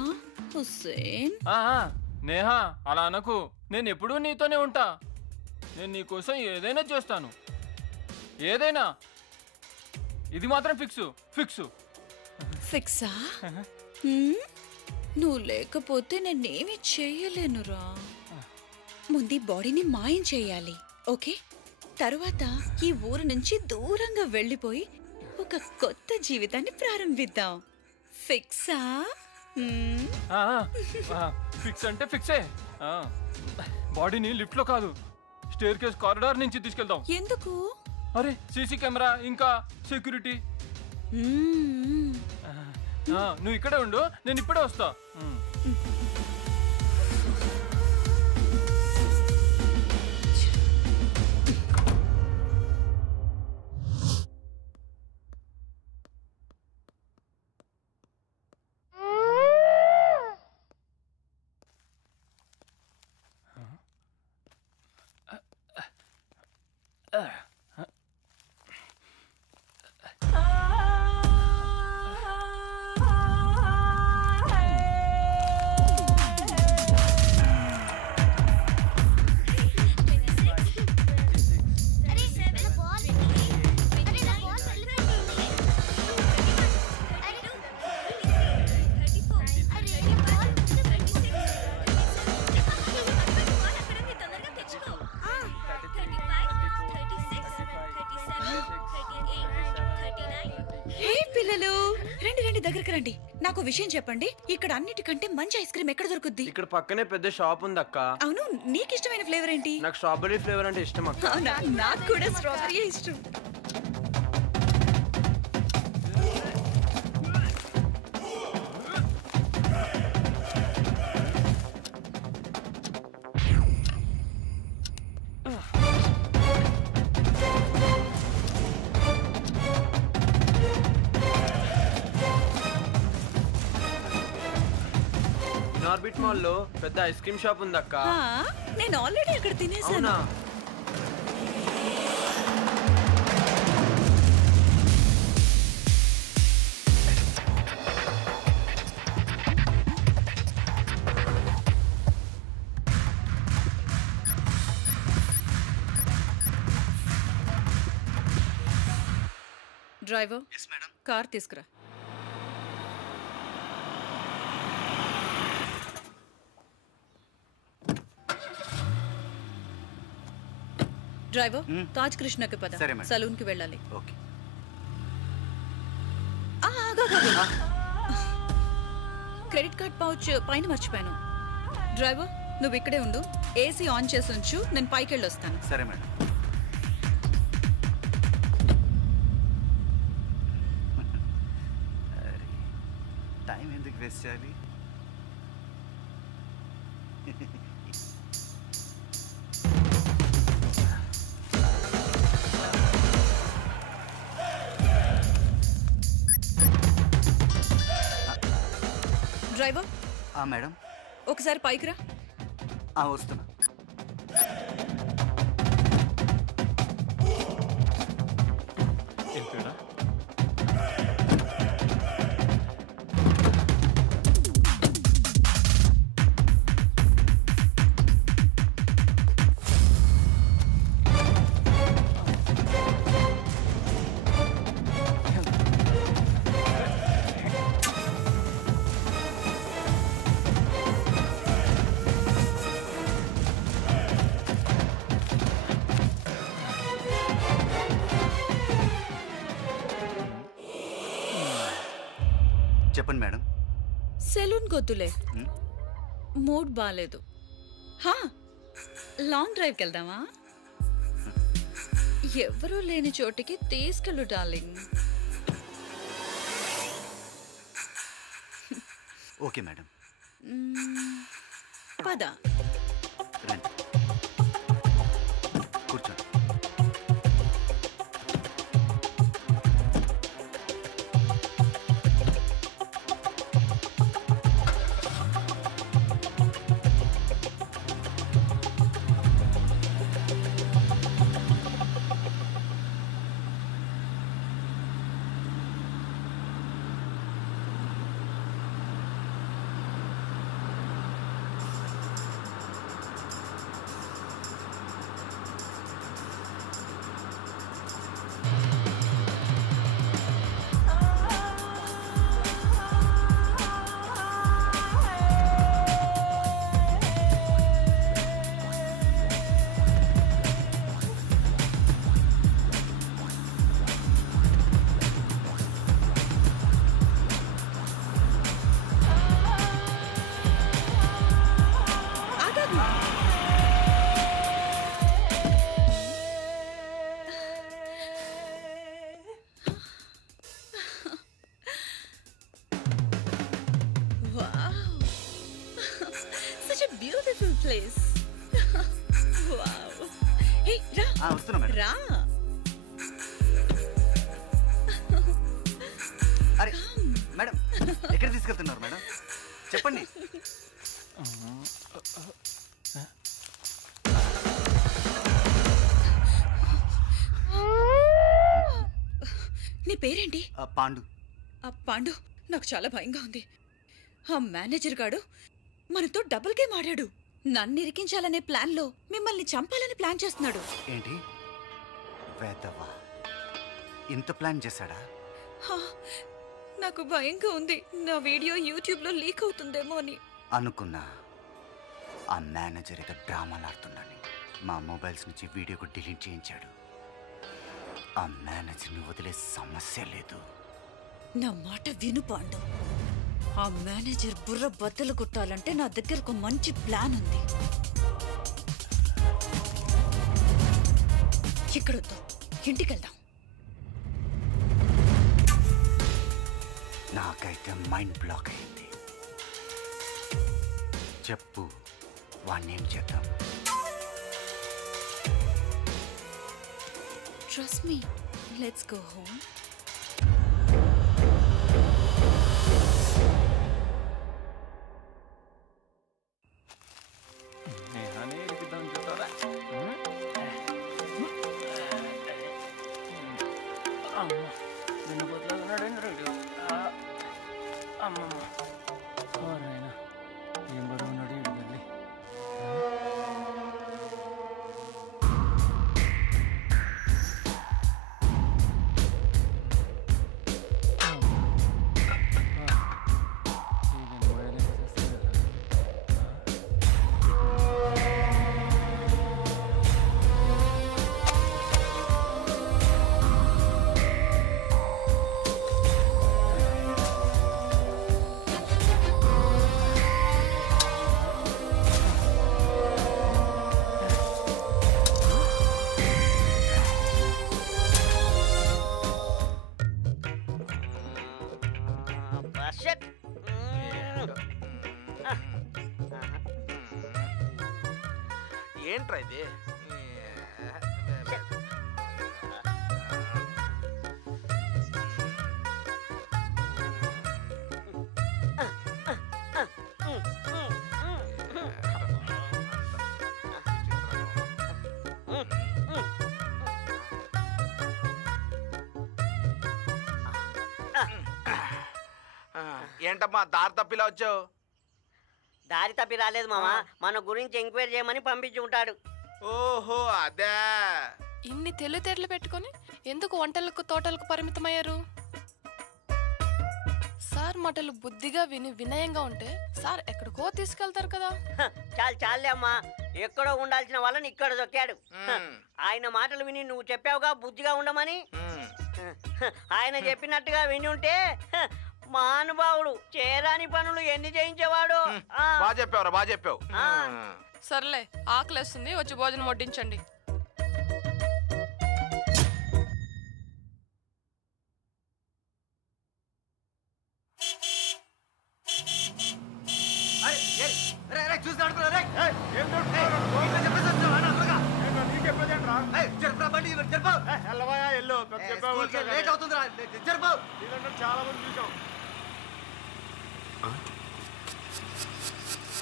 హుస్సేన్? నేహా, అలా అనకు. నేను ఎప్పుడూ నీతోనే ఉంటా. నేను నీకోసం ఏదైనా చేస్తాను. ఏదైనా. ఇది మాత్రం ఫిక్స్. ఫిక్స్. ఫిక్సా? నువ్వు లేకపోతే నేనేమి చేయలేనురా. ముందు బాడీని మాయం చేయాలి, ఓకే? తరువాత ఈ ఊరు నుంచి దూరంగా వెళ్ళిపోయి ఒక కొత్త జీవితాన్ని ప్రారంభిద్దాం. ఫిక్సా? ఫిక్స్ అంటే ఫిక్సే. బాడీని లిఫ్ట్ లో కాదు, స్టేర్ కేస్ కారిడార్ నుంచి తీసుకెళ్దాం. ఎందుకు? అరే, సీసీ కెమెరా ఇంకా సెక్యూరిటీ. నువ్వు ఇక్కడే ఉండు, నేను ఇప్పుడే వస్తా. దగ్గరికి రండి. నాకు విషయం చెప్పండి, ఇక్కడ అన్నిటికంటే మంచి ఐస్ క్రీమ్ ఎక్కడ దొరుకుద్ది? ఇక్కడ పక్కనే పెద్ద షాప్ ఉంది అక్క. అవును, నీకు ఇష్టమైన ఫ్లేవర్ ఏంటి? నాకు స్ట్రాబెరీ ఫ్లేవర్ అంటే ఇష్టం అక్క. అవునా, నాకు కూడా స్ట్రాబెరీ ఇష్టం. ఆర్బిట్ మాల్ లో పెద్ద ఐస్ క్రీమ్ షాప్ ఉంది అక్క. నేను ఆల్రెడీ అక్కడ తినేసాను. డ్రైవర్, కార్ తీసుకురా. డ్రైవర్, తాజ్ కృష్ణకి పద. సలూన్ కి వెళ్ళాలి. క్రెడిట్ కార్డ్ పౌచ్ పైన మర్చిపోయాను. డ్రైవర్, నువ్వు ఇక్కడే ఉండు, ఏసీ ఆన్ చేసి ఉంచు, నేను పైకి వెళ్ళి వస్తాను. సరే మేడం. టైం ఎందుకు వేస్ట్ చేయాలి? డ్రైవర్, మేడం ఒకసారి పైకి రా. వస్తున్నా. చెప్పండి మేడం. సెలూన్ గొద్దులే, మూడ్ బాలేదు. లాంగ్ డ్రైవ్కి వెళ్దామా? ఎవరూ లేని చోటికి తీసుకెళ్ళు డార్లింగ్. Okay madam. పద. కూర్చోండి. place. Wow. Hey, ra. వస్తున్నా మేడం. రా. అరే మేడం, ఎక్కడ తీసుకెళ్తున్నారు మేడం? చెప్పండి. నీ పేరేంటి? పాండు. పాండు, నాకు చాలా భయంగా ఉంది. ఆ మేనేజర్ గాడు మనతో డబుల్ గేమ్ ఆడాడు. నన్ను ఇరికించాలనే ప్లాన్ లో మిమ్మల్ని చంపాలని ప్లాన్ చేస్తున్నాడు. ఏంటి వేదవా, ఇంత ప్లాన్ చేశాడా? నాకు భయంగా ఉంది. నా వీడియో యూట్యూబ్ లో లీక్ అవుతుందేమో అని అనుకున్నా. ఆ మేనేజర్ ఏదో డ్రామాలు ఆడుతున్నాని మా మొబైల్స్ నుంచి వీడియోకు డిలీట్ చేయించాడు. ఆ మేనేజర్ని వదిలే సమస్య లేదు. నా మాట విను పాండు. ఆ మేనేజర్ బుర్ర బద్దలు కొట్టాలంటే నా దగ్గర ఒక మంచి ప్లాన్ ఉంది. ఇక్కడొద్దాం, ఇంటికెళ్దాం. నాకైతే మైండ్ బ్లాక్ అయింది. చెప్పు, వాణ్ణేం చేద్దాం? Trust me. Let's go home. ఏంట్రా ఇది? ఏంటమ్మా దారి తప్పిలా వచ్చావు? దారి తప్పి రాలేదు మామ, మన గురించి ఎంక్వైరీ చేయమని పంపించి ఉంటాడు. ఓహో అదే. ఇన్ని తెలివితేటలు పెట్టుకొని ఎందుకు వంటలకు తోటలకు పరిమితమయ్యారు? సార్ మాటలు బుద్ధిగా విని వినయంగా ఉంటే సార్ ఎక్కడికో తీసుకెళ్తారు కదా. చాలే అమ్మా, ఎక్కడో ఉండాల్సిన వాళ్ళని ఇక్కడ దొక్కాడు. ఆయన మాటలు విని నువ్వు చెప్పావుగా బుద్ధిగా ఉండమని. ఆయన చెప్పినట్టుగా విని ఉంటే మహానుభావుడు చేరాని పనులు ఎన్ని చేయించేవాడు. బాగా చెప్పావురా, బాగా చెప్పావు. సర్లే, ఆకలేస్తుంది, వచ్చి భోజనం వడ్డించండి.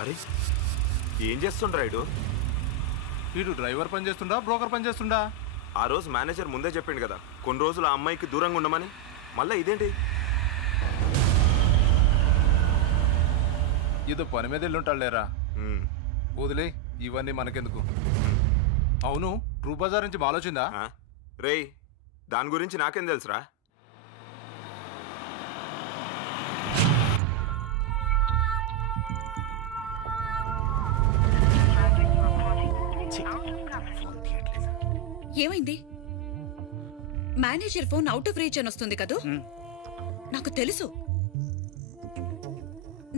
అరే ఏం చేస్తుండ్రా ఇడు? వీడు డ్రైవర్ పని చేస్తుండా, బ్రోకర్ పని చేస్తుండా? ఆ రోజు మేనేజర్ ముందే చెప్పిండు కదా కొన్ని రోజులు ఆ అమ్మాయికి దూరంగా ఉండమని. మళ్ళా ఇదేంటి? ఏదో పని మీద వెళ్ళుంటాడులేరా. వదిలే, ఇవన్నీ మనకెందుకు. అవును, ట్రూ బజార్ నుంచి ఆలోచిందా? రేయ్, దాని గురించి నాకేం తెలుసురా? ఏమైంది? Manager phone out of reach అని వస్తుంది కదూ. నాకు తెలుసు.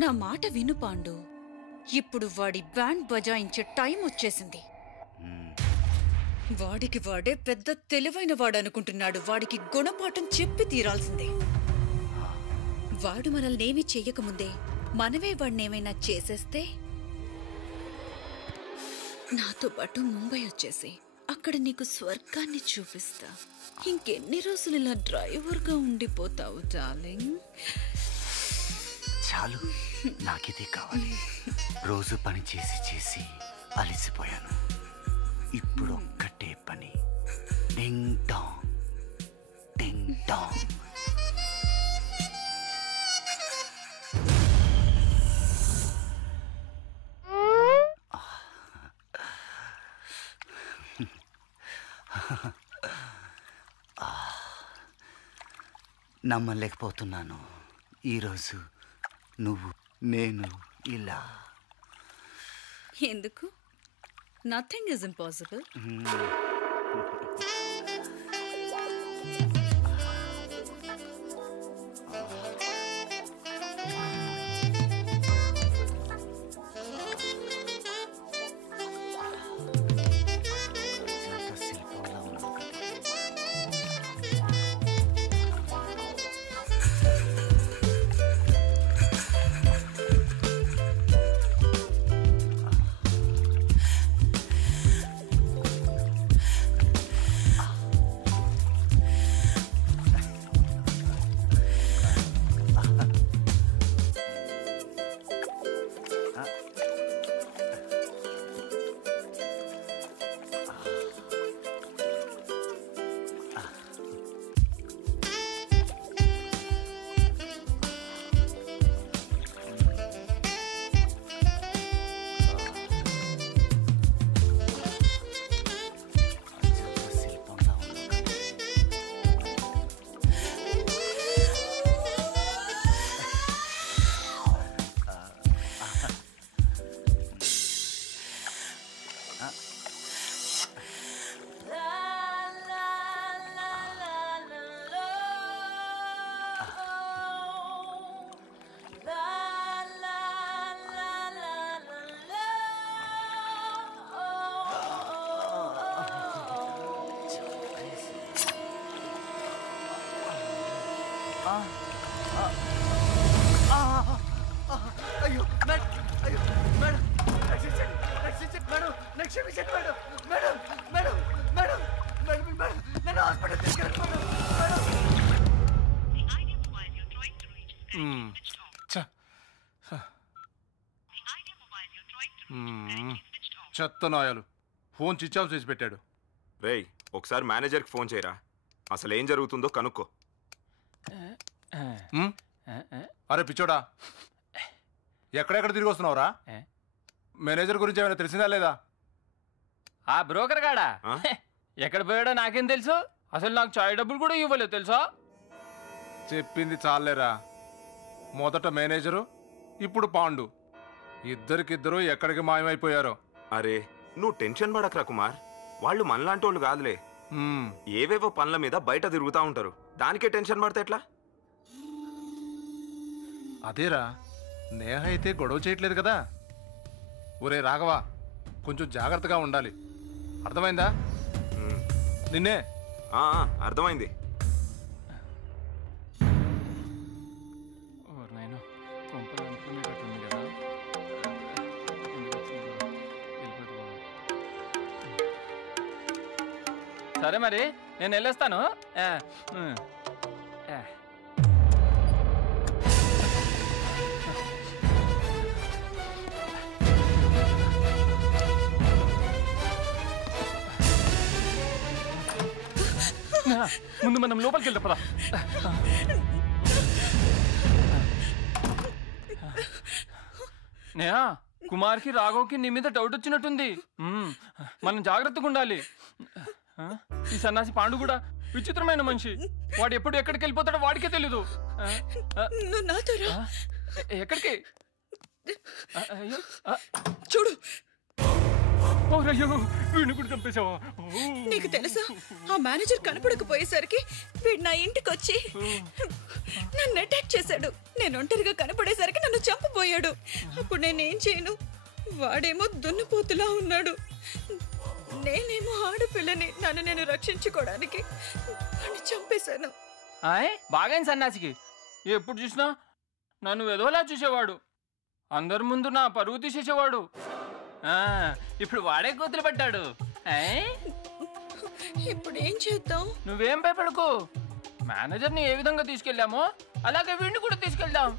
నా మాట విను పాండు, ఇప్పుడు వాడి బ్యాండ్ బజాయించే టైం వచ్చేసింది. వాడికి వాడే పెద్ద తెలివైన వాడు అనుకుంటున్నాడు. వాడికి గుణపాఠం చెప్పి తీరాల్సిందే. వాడు మనల్నేమీ చెయ్యకముందే మనమే వాడినేమైనా చేసేస్తే నాతో పాటు ముంబై వచ్చేసి అక్కడ నీకు స్వర్గాన్ని చూపిస్తా. ఇంకెన్ని రోజులు ఇలా డ్రైవర్గా ఉండిపోతావు డార్లింగ్? చాలు, నాకిదే కావాలి. రోజు పని చేసి చేసి అలసిపోయాను. ఇప్పుడు ఒక్కటే పని, డింగ్ డాంగ్ డింగ్ డాంగ్. నమ్మలేకపోతున్నాను. ఈరోజు నువ్వు నేను ఇలా. ఎందుకు? Nothing is impossible. చెత్త నాయాలు ఫోన్ స్విచ్ ఆఫ్ చేసి పెట్టాడు. రేయ్ ఒకసారి మేనేజర్కి ఫోన్ చేయరా, అసలు ఏం జరుగుతుందో కనుక్కో. అరే పిచ్చోడా, ఎక్కడెక్కడ తిరిగి వస్తున్నావురా? మేనేజర్ గురించి ఏమైనా తెలిసిందా లేదా? ఆ బ్రోకర్ గాడా ఎక్కడ పోయాడో నాకేం తెలుసు? అసలు నాకు చాయ్ డబ్బులు కూడా ఇవ్వలేదు తెలుసా? చెప్పింది చాలేరా. మొదట మేనేజరు, ఇప్పుడు పాండు, ఇద్దరికిద్దరు ఎక్కడికి మాయమైపోయారో. అరే నువ్వు టెన్షన్ పడకరా కుమార్, వాళ్ళు మనలాంటి వాళ్ళు కాదులే. ఏవేవో పనుల మీద బయట తిరుగుతూ ఉంటారు, దానికే టెన్షన్ పడితే ఎట్లా? అదేరా, నేహ అయితే గొడవ చేయట్లేదు కదా. ఒరే రాఘవా, కొంచెం జాగ్రత్తగా ఉండాలి, అర్థమైందా? నిన్నే. అర్థమైంది. సరే మరి నేను వెళ్ళేస్తాను. ముందు మనం లోపలికి వెళ్దాం పద. నేహా, కుమార్కి రాఘవ్కి నీ మీద డౌట్ వచ్చినట్టుంది. మనం జాగ్రత్తగా ఉండాలి. ఈ సన్నాసి పాండు కూడా విచిత్రమైన మనిషి. వాడు ఎప్పుడు ఎక్కడికి వెళ్ళిపోతాడో వాడికే తెలీదు. ఎక్కడికి చూడు. వీడిని కూడా చంపేశావా? నీకు తెలుసా, ఆ మేనేజర్ కనపడకపోయేసరికి వీడు నా ఇంటికి వచ్చి నన్ను అటాక్ చేశాడు. నేను ఒంటరిగా కనపడేసరికి నన్ను చంపబోయాడు. అప్పుడు నేనేం చేయను? వాడేమో దున్నపోతులా ఉన్నాడు, నేనేమో ఆడపిల్లని. నన్ను నేను రక్షించుకోవడానికి వాడిని చంపేశాను. బాగా సన్నాసికి ఎప్పుడు చూసినా నన్ను ఎదోలా చూసేవాడు, అందరి ముందు నా పరువు తీసేసేవాడు. ఇప్పుడు వాడే కోతులు పడ్డాడు. ఇప్పుడు ఏం చేద్దాం? నువ్వేం భయపడకు, మేనేజర్ని ఏ విధంగా తీసుకెళ్ళామో అలాగే వీడిని కూడా తీసుకెళ్దాం.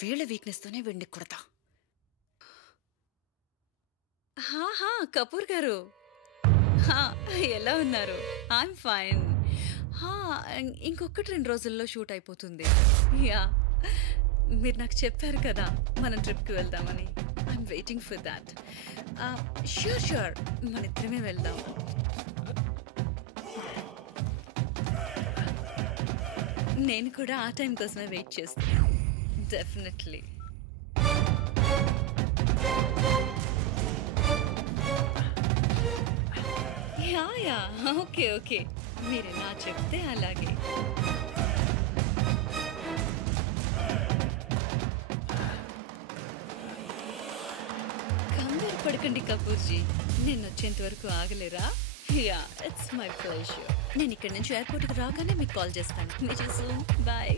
వీళ్ళ వీక్నెస్ తోనే వీడిని కొడతా. కపూర్ గారు ఎలా ఉన్నారు? I'm fine. ఇంకొకటి 2 రోజుల్లో షూట్ అయిపోతుంది. యా, మీరు నాకు చెప్పారు కదా మనం ట్రిప్కి వెళ్దామని. I'm waiting for that. Sure మన ఇద్దరమే వెళ్దాం. నేను కూడా ఆ టైం కోసమే వెయిట్ చేస్తాను. డెఫినెట్లీ. యా ఓకే మీరు ఎలా చెప్తే అలాగే. కంగారు పడకండి కపూర్జీ, నేను వచ్చేంత వరకు ఆగలేరా? Yeah, it's my pleasure. నేను ఇక్కడి నుంచి ఎయిర్పోర్ట్కి రాగానే మీకు కాల్ చేస్తాను. Meet you soon. Bye.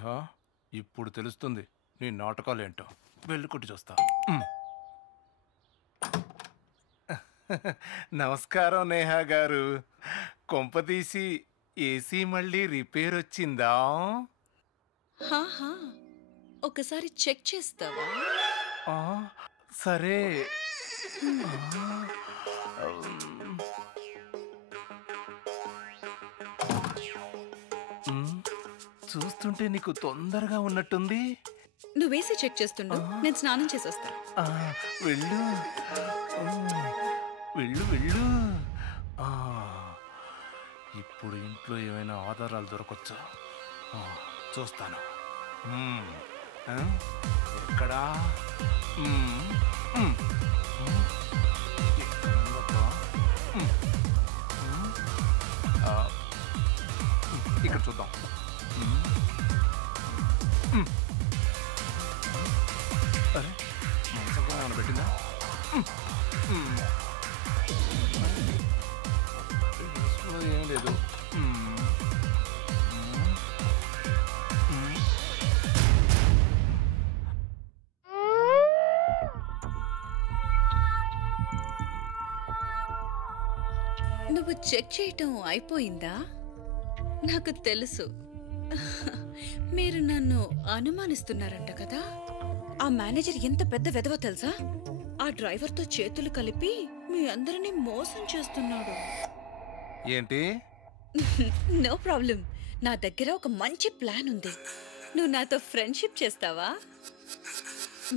Neha ఇప్పుడు తెలుస్తుంది నీ నాటకాలేంటో. వెళ్ళి కొట్టి చూస్తా. నమస్కారం నేహా గారు. కొంపదీసి ఏసీ మళ్ళీ రిపేర్ వచ్చిందా? హాహా, ఒకసారి చెక్ చేస్తావా? సరే. చూస్తుంటే నీకు తొందరగా ఉన్నట్టుంది. నువ్వేసి చెక్ చేస్తుండు, నేను స్నానం చేసి వస్తా. వెళ్ళు వెళ్ళు వెళ్ళు. ఇప్పుడు ఇంట్లో ఏమైనా ఆధారాలు దొరకొచ్చా చూస్తాను. ఎక్కడా? ఇక్కడ చూద్దాం. అరే మనసుగా ఏమైనా పెట్టిందా? ఏం లేదు. నువ్వు చెక్ చేయటం అయిపోయిందా? నాకు తెలుసు మీరు నన్ను అనుమానిస్తున్నారంట కదా. ఆ మేనేజర్ ఎంత పెద్ద వెధవ తెలుసా? ఆ డ్రైవర్తో చేతులు కలిపి మీ అందరినీ మోసం చేస్తున్నాడు. ఏంటి? నో ప్రాబ్లం, నా దగ్గర ఒక మంచి ప్లాన్ ఉంది. నువ్వు నాతో ఫ్రెండ్షిప్ చేస్తావా?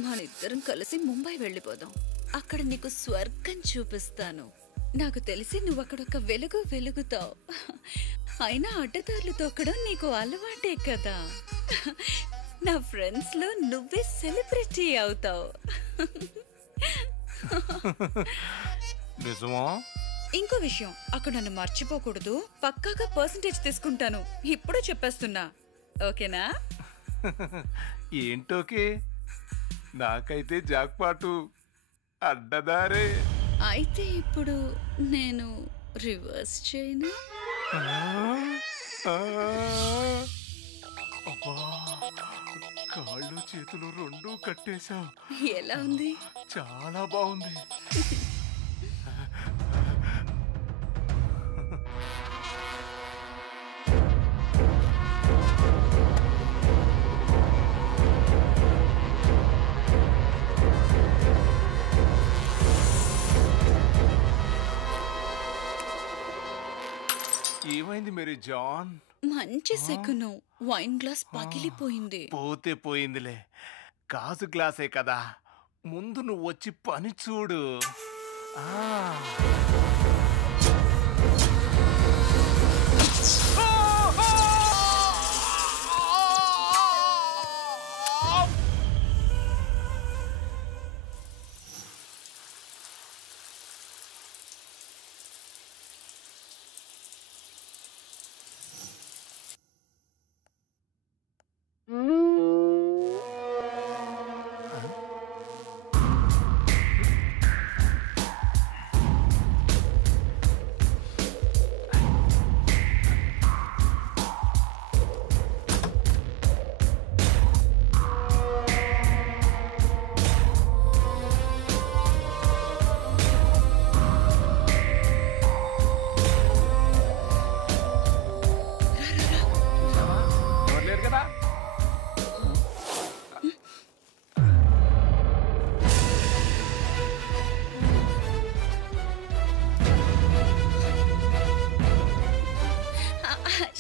మనిద్దరం కలిసి ముంబై వెళ్ళిపోదాం. అక్కడ నీకు స్వర్గం చూపిస్తాను. నాకు తెలిసి నువ్వు అక్కడ ఒక వెలుగు వెలుగుతావు. అయినా అడ్డదారులు తొక్కడం నీకు అలవాటే కదా. నా ఫ్రెండ్స్ లో నువ్వే సెలబ్రిటీ అవుతావు. నిజమా? ఇంకో విషయం, అక్కడ నన్ను మర్చిపోకూడదు. పక్కాగా పర్సంటేజ్ తీసుకుంటాను. ఇప్పుడు చెప్పేస్తున్నా, ఓకేనా? ఏంటోకే? నాకైతే జాక్పాటు అడ్డదారే. అయితే ఇప్పుడు నేను రివర్స్ చేయను. కాళ్ళు చేతులు రెండూ కట్టేశావు. ఎలా ఉంది? చాలా బాగుంది. ఏమైంది మేరీ జాన్? మంచి సెకను. వైన్ గ్లాస్ పగిలిపోయింది. పోతే పోయిందిలే, గాజు గ్లాసే కదా. ముందు నువ్వు వచ్చి పని చూడు.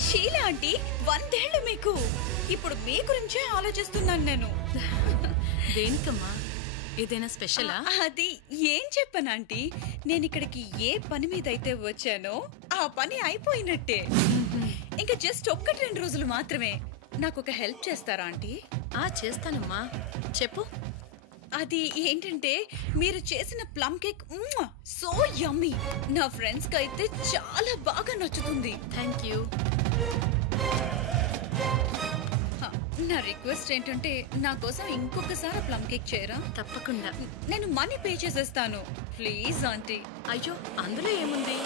షీలా ఆంటీ, 100 ఏళ్ళు మీకు. ఇప్పుడు మీ గురించే ఆలోచిస్తున్నాను నేను. దేనికమ్మా? ఏదైనా స్పెషలా? అది ఏం చెప్పను ఆంటీ, నేను ఇక్కడికి ఏ పని మీద అయితే వచ్చానో ఆ పని అయిపోయినట్టే. ఇంకా జస్ట్ 1-2 రోజులు మాత్రమే. నాకు ఒక హెల్ప్ చేస్తారా ఆంటీ? చేస్తానమ్మా, చెప్పు. అది ఏంటంటే, మీరు చేసిన ప్లమ్ కేక్ సో యమ్మీ. నా ఫ్రెండ్స్ కి అయితే చాలా బాగా నచ్చుతుంది. Thank you. నా రిక్వెస్ట్ ఏంటంటే, నా కోసం ఇంకొకసారి ప్లమ్ కేక్ చేయరా? తప్పకుండా. నేను మనీ పే చేసేస్తాను, ప్లీజ్ ఆంటీ. అయ్యో, అందులో ఏముంది?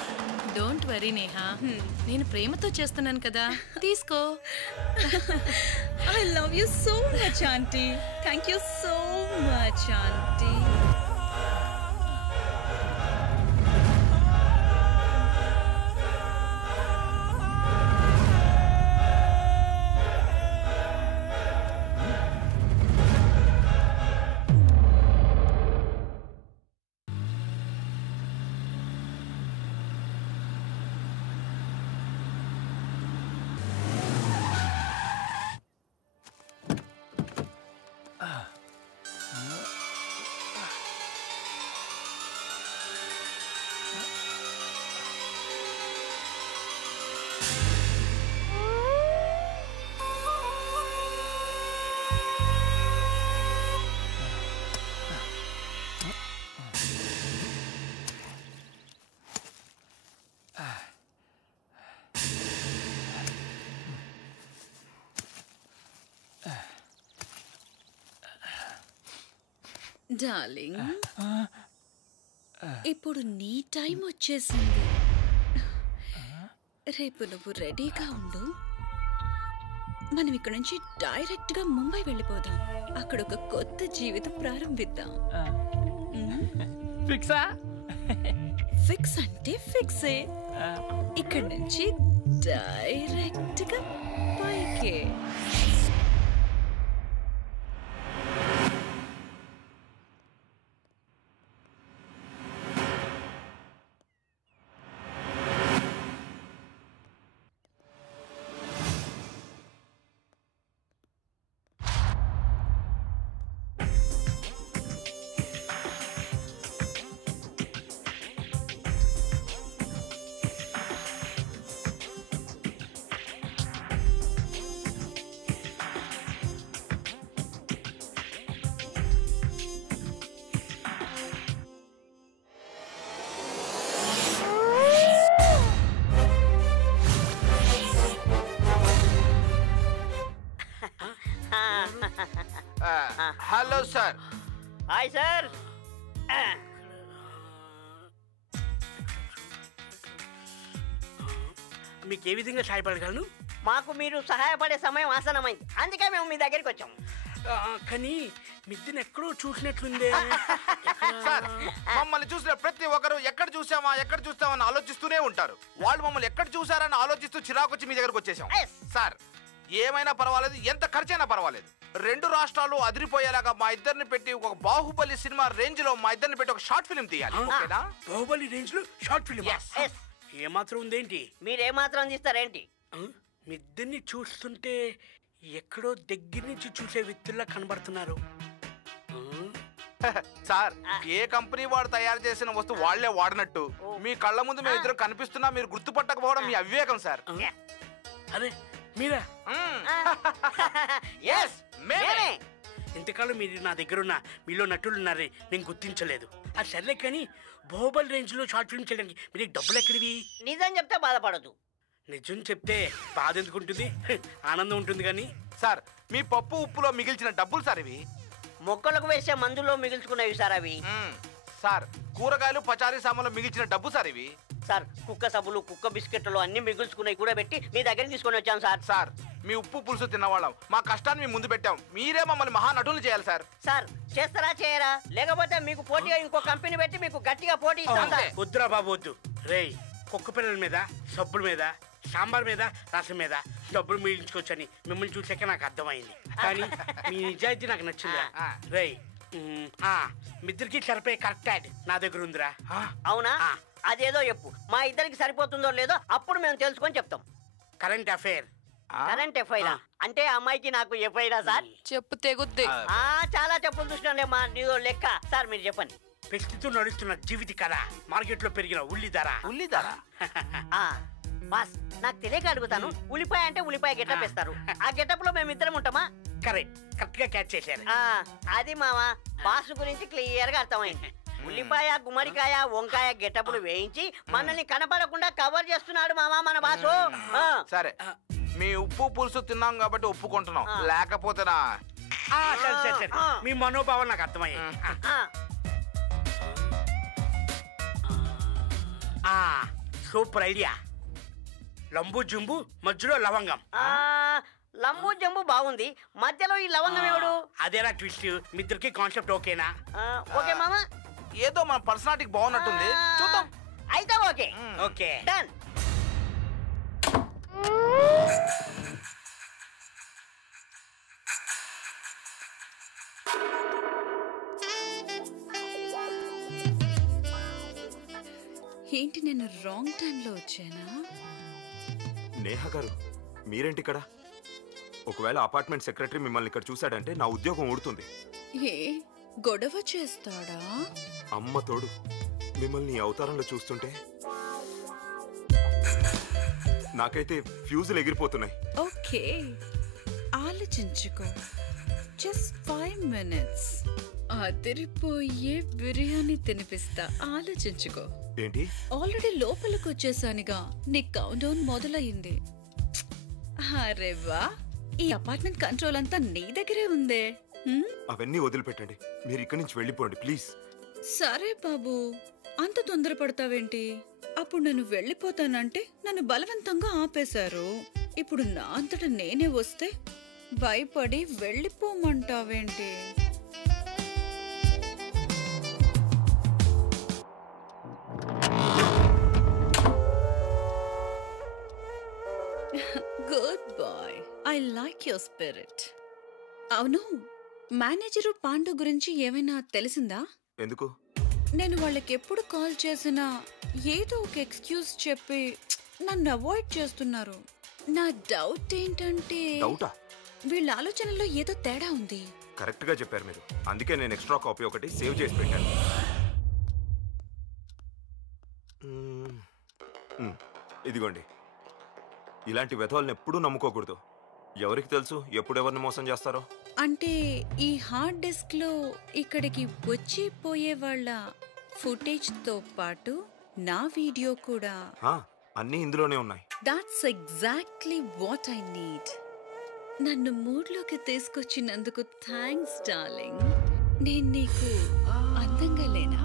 డోంట్ వరీ నేహా, నేను ప్రేమతో చేస్తున్నాను కదా, తీసుకో. I love you so much aunty. Thank you so much aunty. Darling, ఇప్పుడు నీ టైం వచ్చేసింది. రేపు నువ్వు రెడీగా ఉండు. మనం ఇక్కడ నుంచి డైరెక్ట్ గా ముంబై వెళ్ళిపోదాం. అక్కడ ఒక కొత్త జీవితం ప్రారంభిద్దాం. ఫిక్సా? ఫిక్స్ అంటే ఫిక్సే. ఇక్కడ నుంచి డైరెక్ట్ గా పైకే. Hello sir. Hi sir. మీకు ఏ విధంగా సహాయపడగలను? మాకు మీరు సహాయపడే సమయం ఆసనమైంది, అందుకే మేము మీ దగ్గరికి వచ్చాము. కానీ మిద్దెని ఎక్కడో చూసినట్లుందే. సార్, మమ్మల్ని చూసిన ప్రతి ఒక్కరు ఎక్కడ చూసామని ఆలోచిస్తూనే ఉంటారు. వాళ్ళు మమ్మల్ని ఎక్కడ చూసారని ఆలోచిస్తూ చిరాకొచ్చి మీ దగ్గరకు వచ్చేసాం. సార్, ఏమైనా పర్వాలేదు, ఎంత ఖర్చైనా పర్వాలేదు. 2 రాష్ట్రాలు అదిరిపోయేలాగా మా ఇద్దరిని పెట్టి ఒక బాహుబలి సినిమా రేంజ్ లో మా ఇద్దరిని పెట్టి ఒక షార్ట్ ఫిల్మ్ తీయాలి. ఓకేనా? బాహుబలి రేంజ్ లో షార్ట్ ఫిల్మ్ ఏమాత్రం ఉందేంటి? మీరేమాత్రం తీస్తారేంటి? మిద్దెని చూస్తుంటే ఎక్కడో దగ్గర నుంచి చూసే వ్యక్తుల్లా కనబడుతున్నారు. సార్, ఏ కంపెనీ వాడు తయారు చేసిన వస్తువు వాళ్లే వాడినట్టు మీ కళ్ళ ముందు మేము ఇద్దరు కనిపిస్తున్నా మీరు గుర్తుపట్టకపోవడం మీ అవివేకం సార్. అరే మీరా? ఇంతకాలం మీరు నా దగ్గరున్న మీలో నటులున్నారే నేను గుర్తించలేదు. ఆ సర్లే కానీ బాహుబలి రేంజ్ లో షార్ట్ ఫిల్మ్ చేయడానికి మీకు డబ్బులు ఎక్కడివి? నిజం చెప్తే బాధపడదు. నిజం చెప్తే బాధ ఎందుకు ఉంటుంది? ఆనందం ఉంటుంది. కానీ సార్, మీ పప్పు ఉప్పులో మిగిల్చిన డబ్బులు సార్ ఇవి. మొక్కలకు వేసే మందులో మిగిల్చుకునేవి సార్ అవి. సార్, కూరగాయలు పచారీ సామాన్లు మిగిల్చిన డబ్బు సార్ ఇవి. సార్, కుక్క సబ్బులు, కుక్క బిస్కెట్లు అన్ని మిగుల్చుకునేవి కూడా పెట్టి మీ దగ్గర తీసుకొని వచ్చాం సార్. సార్, మీ ఉప్పు పులుసు తిన్నవాళ్ళం, మా కష్టాన్ని మీ ముందు పెట్టాం. మీరే మమ్మల్ని మహానటులు చేయాలి సార్. సార్, చేస్తారా చేయరా? లేకపోతే మీకు పోటీగా ఇంకో కంపెనీ పెట్టి మీకు గట్టిగా పోటీ ఇస్తాం సార్. వద్దురా బాబు వద్దు. రేయ్, కుక్క పిల్లల మీద, సబ్బుల మీద, సాంబార్ మీద, రసం మీద డబ్బులు మిగిల్చుకోవచ్చని మిమ్మల్ని చూసాక నాకు అర్థమైంది. కానీ మీ నిజాయితీ నాకు నచ్చిందిరా. రేయ్, మిద్దరికి సరిపోయే కరెక్ట్ యాడ్ నా దగ్గర ఉందిరా. అవునా? అదేదో చెప్పు. మా ఇద్దరికి సరిపోతుందో లేదో అప్పుడు మేము తెలుసుకొని చెప్తాం. Current affair. కరెంట్ ఎఫ్ఐరా అంటే అమ్మాయికి నాకు ఎఫ్ఐరా సార్? చెప్పు తెగుద్ది. చాలా చెప్పులు చూసినా మా నీదో లెక్క. సార్ మీరు చెప్పండి. ప్రస్తుతం నడుస్తున్న జీవిత కథ, మార్కెట్ లో పెరిగిన ఉల్లి ధర. బాస్, నాకు తెలియక అడుగుతాను, ఉల్లిపాయ అంటే ఉల్లిపాయ గెటప్ వేస్తారు. ఆ గెటప్ లో మేము ఇద్దరం ఉంటామా? కరెక్ట్ గా క్యాచ్ చేశారు. అది మావా, బాస్ గురించి క్లియర్ గా అర్థమైంది. ఉల్లిపాయ, గుమ్మడికాయ, వంకాయ గెటప్లు వేయించి మనల్ని కనపడకుండా కవర్ చేస్తున్నాడు మావా మన బాసు. సరే, మీ ఉప్పు పులుసు తిన్నాం కాబట్టి ఒప్పుకుంటున్నాం, లేకపోతేనా? సరే మీ మనోభావం నాకు అర్థమయ్యాయి. Super idea. లంబు జంబు మధ్యలో లవంగం. లంబు జంబు బాగుంది, మధ్యలో ఈ లవంగం ఎవడు? అదేనా ట్విస్ట్. మీ ఇద్దరికి కాన్సెప్ట్ ఓకేనా? ఓకే మామా. ఏదో మన పర్సనాలిటీకి బాగున్నట్టుంది, చూద్దాం. అయితే ఓకే. Okay done. ఏంటి నేను రాంగ్ టైంలో వచ్చానా? నేహ గారు మీరేంటి ఇక్కడ? ఒకవేళ అపార్ట్మెంట్ సెక్రటరీ మిమ్మల్ని ఇక్కడ చూశాడంటే నా ఉద్యోగం ఊడుతుంది. ఏ గొడవ చేస్తాడా? అమ్మ తోడు, మిమ్మల్ని ఈ అవతారంలో చూస్తుంటే నాకైతే ఫ్యూజులు ఎగిరిపోతున్నాయి. ఓకే ఆలోచించుకో. Just 5 minutes. అదిరిపోయే బిర్యానీ తినిపిస్తా, ఆలోచించుకో. ఏంటి? ఆల్రెడీ లోపలికి వచ్చేసానుగా, నీ కౌంట్ డౌన్ మొదలయ్యింది. అరే వా, ఈ అపార్ట్మెంట్ కంట్రోల్ అంతా నీ దగ్గరే ఉందే. అవన్నీ వదిలిపెట్టండి, మీరు ఇక్కడి నుంచి వెళ్ళిపోండి ప్లీజ్. సరే బాబు, అంత తొందరపడతావేంటి? అప్పుడు నేను వెళ్ళిపోతానంటే నన్ను బలవంతంగా ఆపేశారు. ఇప్పుడు నా అంతటా నేనే వస్తే భయపడి వెళ్ళిపోమంటావేంటి? Good boy, I like your spirit. అవును, మేనేజరు పాండు గురించి ఏమైనా తెలిసిందా? ఎందుకు? నేను వాళ్ళకి ఎప్పుడు కాల్ చేసినా ఏదో ఒక ఎక్స్క్యూజ్ చెప్పి నన్ను అవాయిడ్ చేస్తున్నారు. నా డౌట్ ఏంటంటే డౌటా? వీళ్ళ ఆలోచనలో ఏదో తేడా ఉంది. కరెక్ట్ గా చెప్పారు మీరు, అందుకే నేను ఎక్స్ట్రా కాపీ ఒకటి సేవ్ చేసి పెట్టాను. ఇదిగోండి, ఇలాంటి వెధవాళ్ళని ఎప్పుడూ నమ్ముకోకూడదు. ఎవరికి తెలుసు ఎప్పుడు ఎవరిని మోసం చేస్తారో. అంటే ఈ హార్డ్ డిస్క్ లో ఇక్కడికి వచ్చి పోయే వాళ్ళ ఫుటేజ్ తో పాటు నా వీడియో కూడా. అన్నీ ఇందులోనే ఉన్నాయి. That's exactly what I need. నన్ను మూడ్లోకి తీసుకొచ్చినందుకు థ్యాంక్స్ డార్లింగ్. నేను నీకు అందంగా లేనా?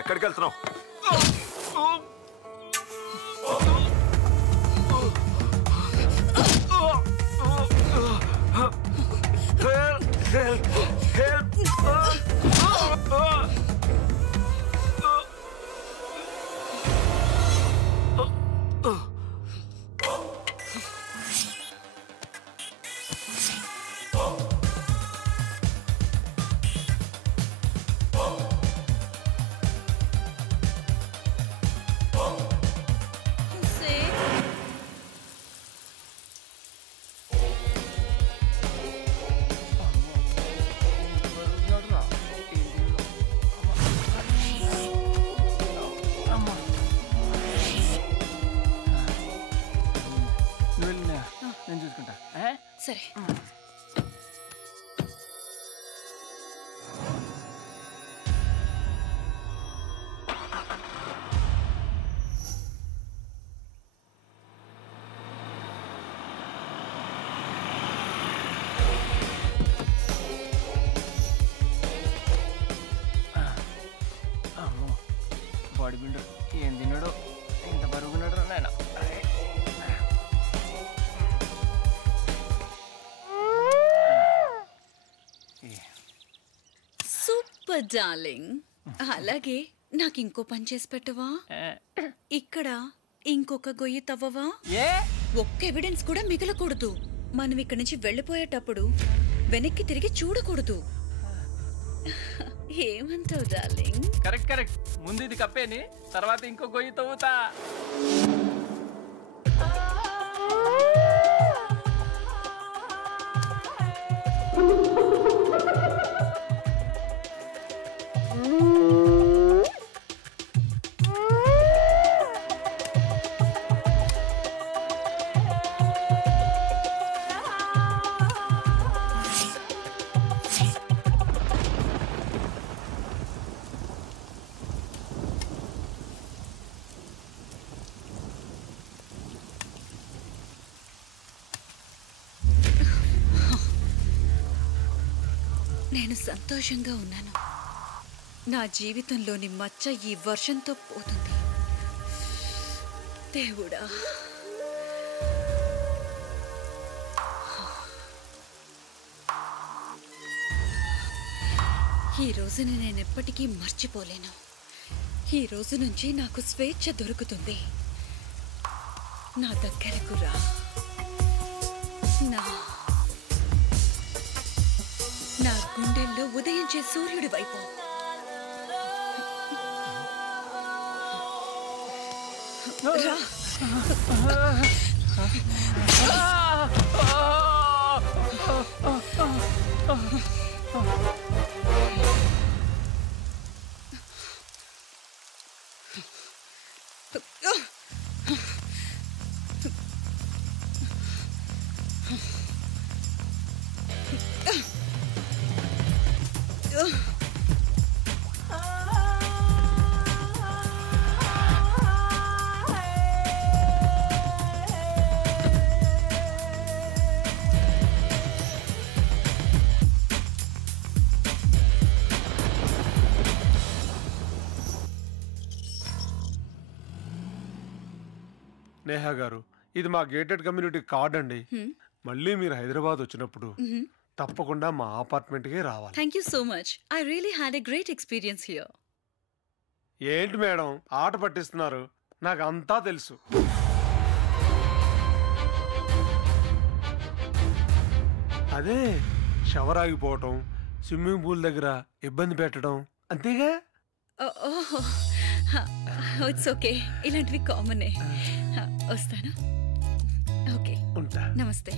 ఎక్కడికి వెళ్తున్నావు? నేను చూసుకుంటా. సరే. అమ్మో, బాడీ బిల్డర్ ఏం తిన్నాడో, ఇంత బరుగున్నాడు నాయన. Super darling. అలాగే నాకు ఇంకో పని చేసి పెట్టవా? ఇక్కడ ఇంకొక గొయ్యి తవ్వవా? ఒక్క ఎవిడెన్స్ కూడా మిగలకూడదు. మనం ఇక్కడి నుంచి వెళ్ళిపోయేటప్పుడు వెనక్కి తిరిగి చూడకూడదు. ఏమంటావు డార్లింగ్? Correct correct. ముందు ఇది కప్పేని, తర్వాత ఇంకో గొయ్యి తవ్వుతా. నేను సంతోషంగా ఉన్నాను. నా జీవితంలోని మచ్చ ఈ వర్షంతో పోతుంది. దేవుడా, ఈ రోజుని నేను ఎప్పటికీ మర్చిపోలేను. ఈ రోజు నుంచి నాకు స్వేచ్ఛ దొరుకుతుంది. నా దగ్గరకు రా, నా గుండెల్లో ఉదయించే సూర్యుడి వైపు. రా. నేహా గారు, ఇది మా గేటెడ్ కమ్యూనిటీ కార్డ్ అండి. మళ్ళీ మీరు హైదరాబాద్ వచ్చినప్పుడు తప్పకుండా మా అపార్ట్మెంట్కే రావాలి. Thank you so much. I really had a great experience here. ఏంటి మేడం ఆట పట్టిస్తున్నారు? నాకు అంతా తెలుసు. అదే షవర్ ఆగిపోవటం, స్విమ్మింగ్ పూల్ దగ్గర ఇబ్బంది పెట్టడం, అంతేగా? ఇట్స్ ఓకే, ఇలాంటివి కామనే. వస్తాను. ఓకే, ఉంటా. నమస్తే.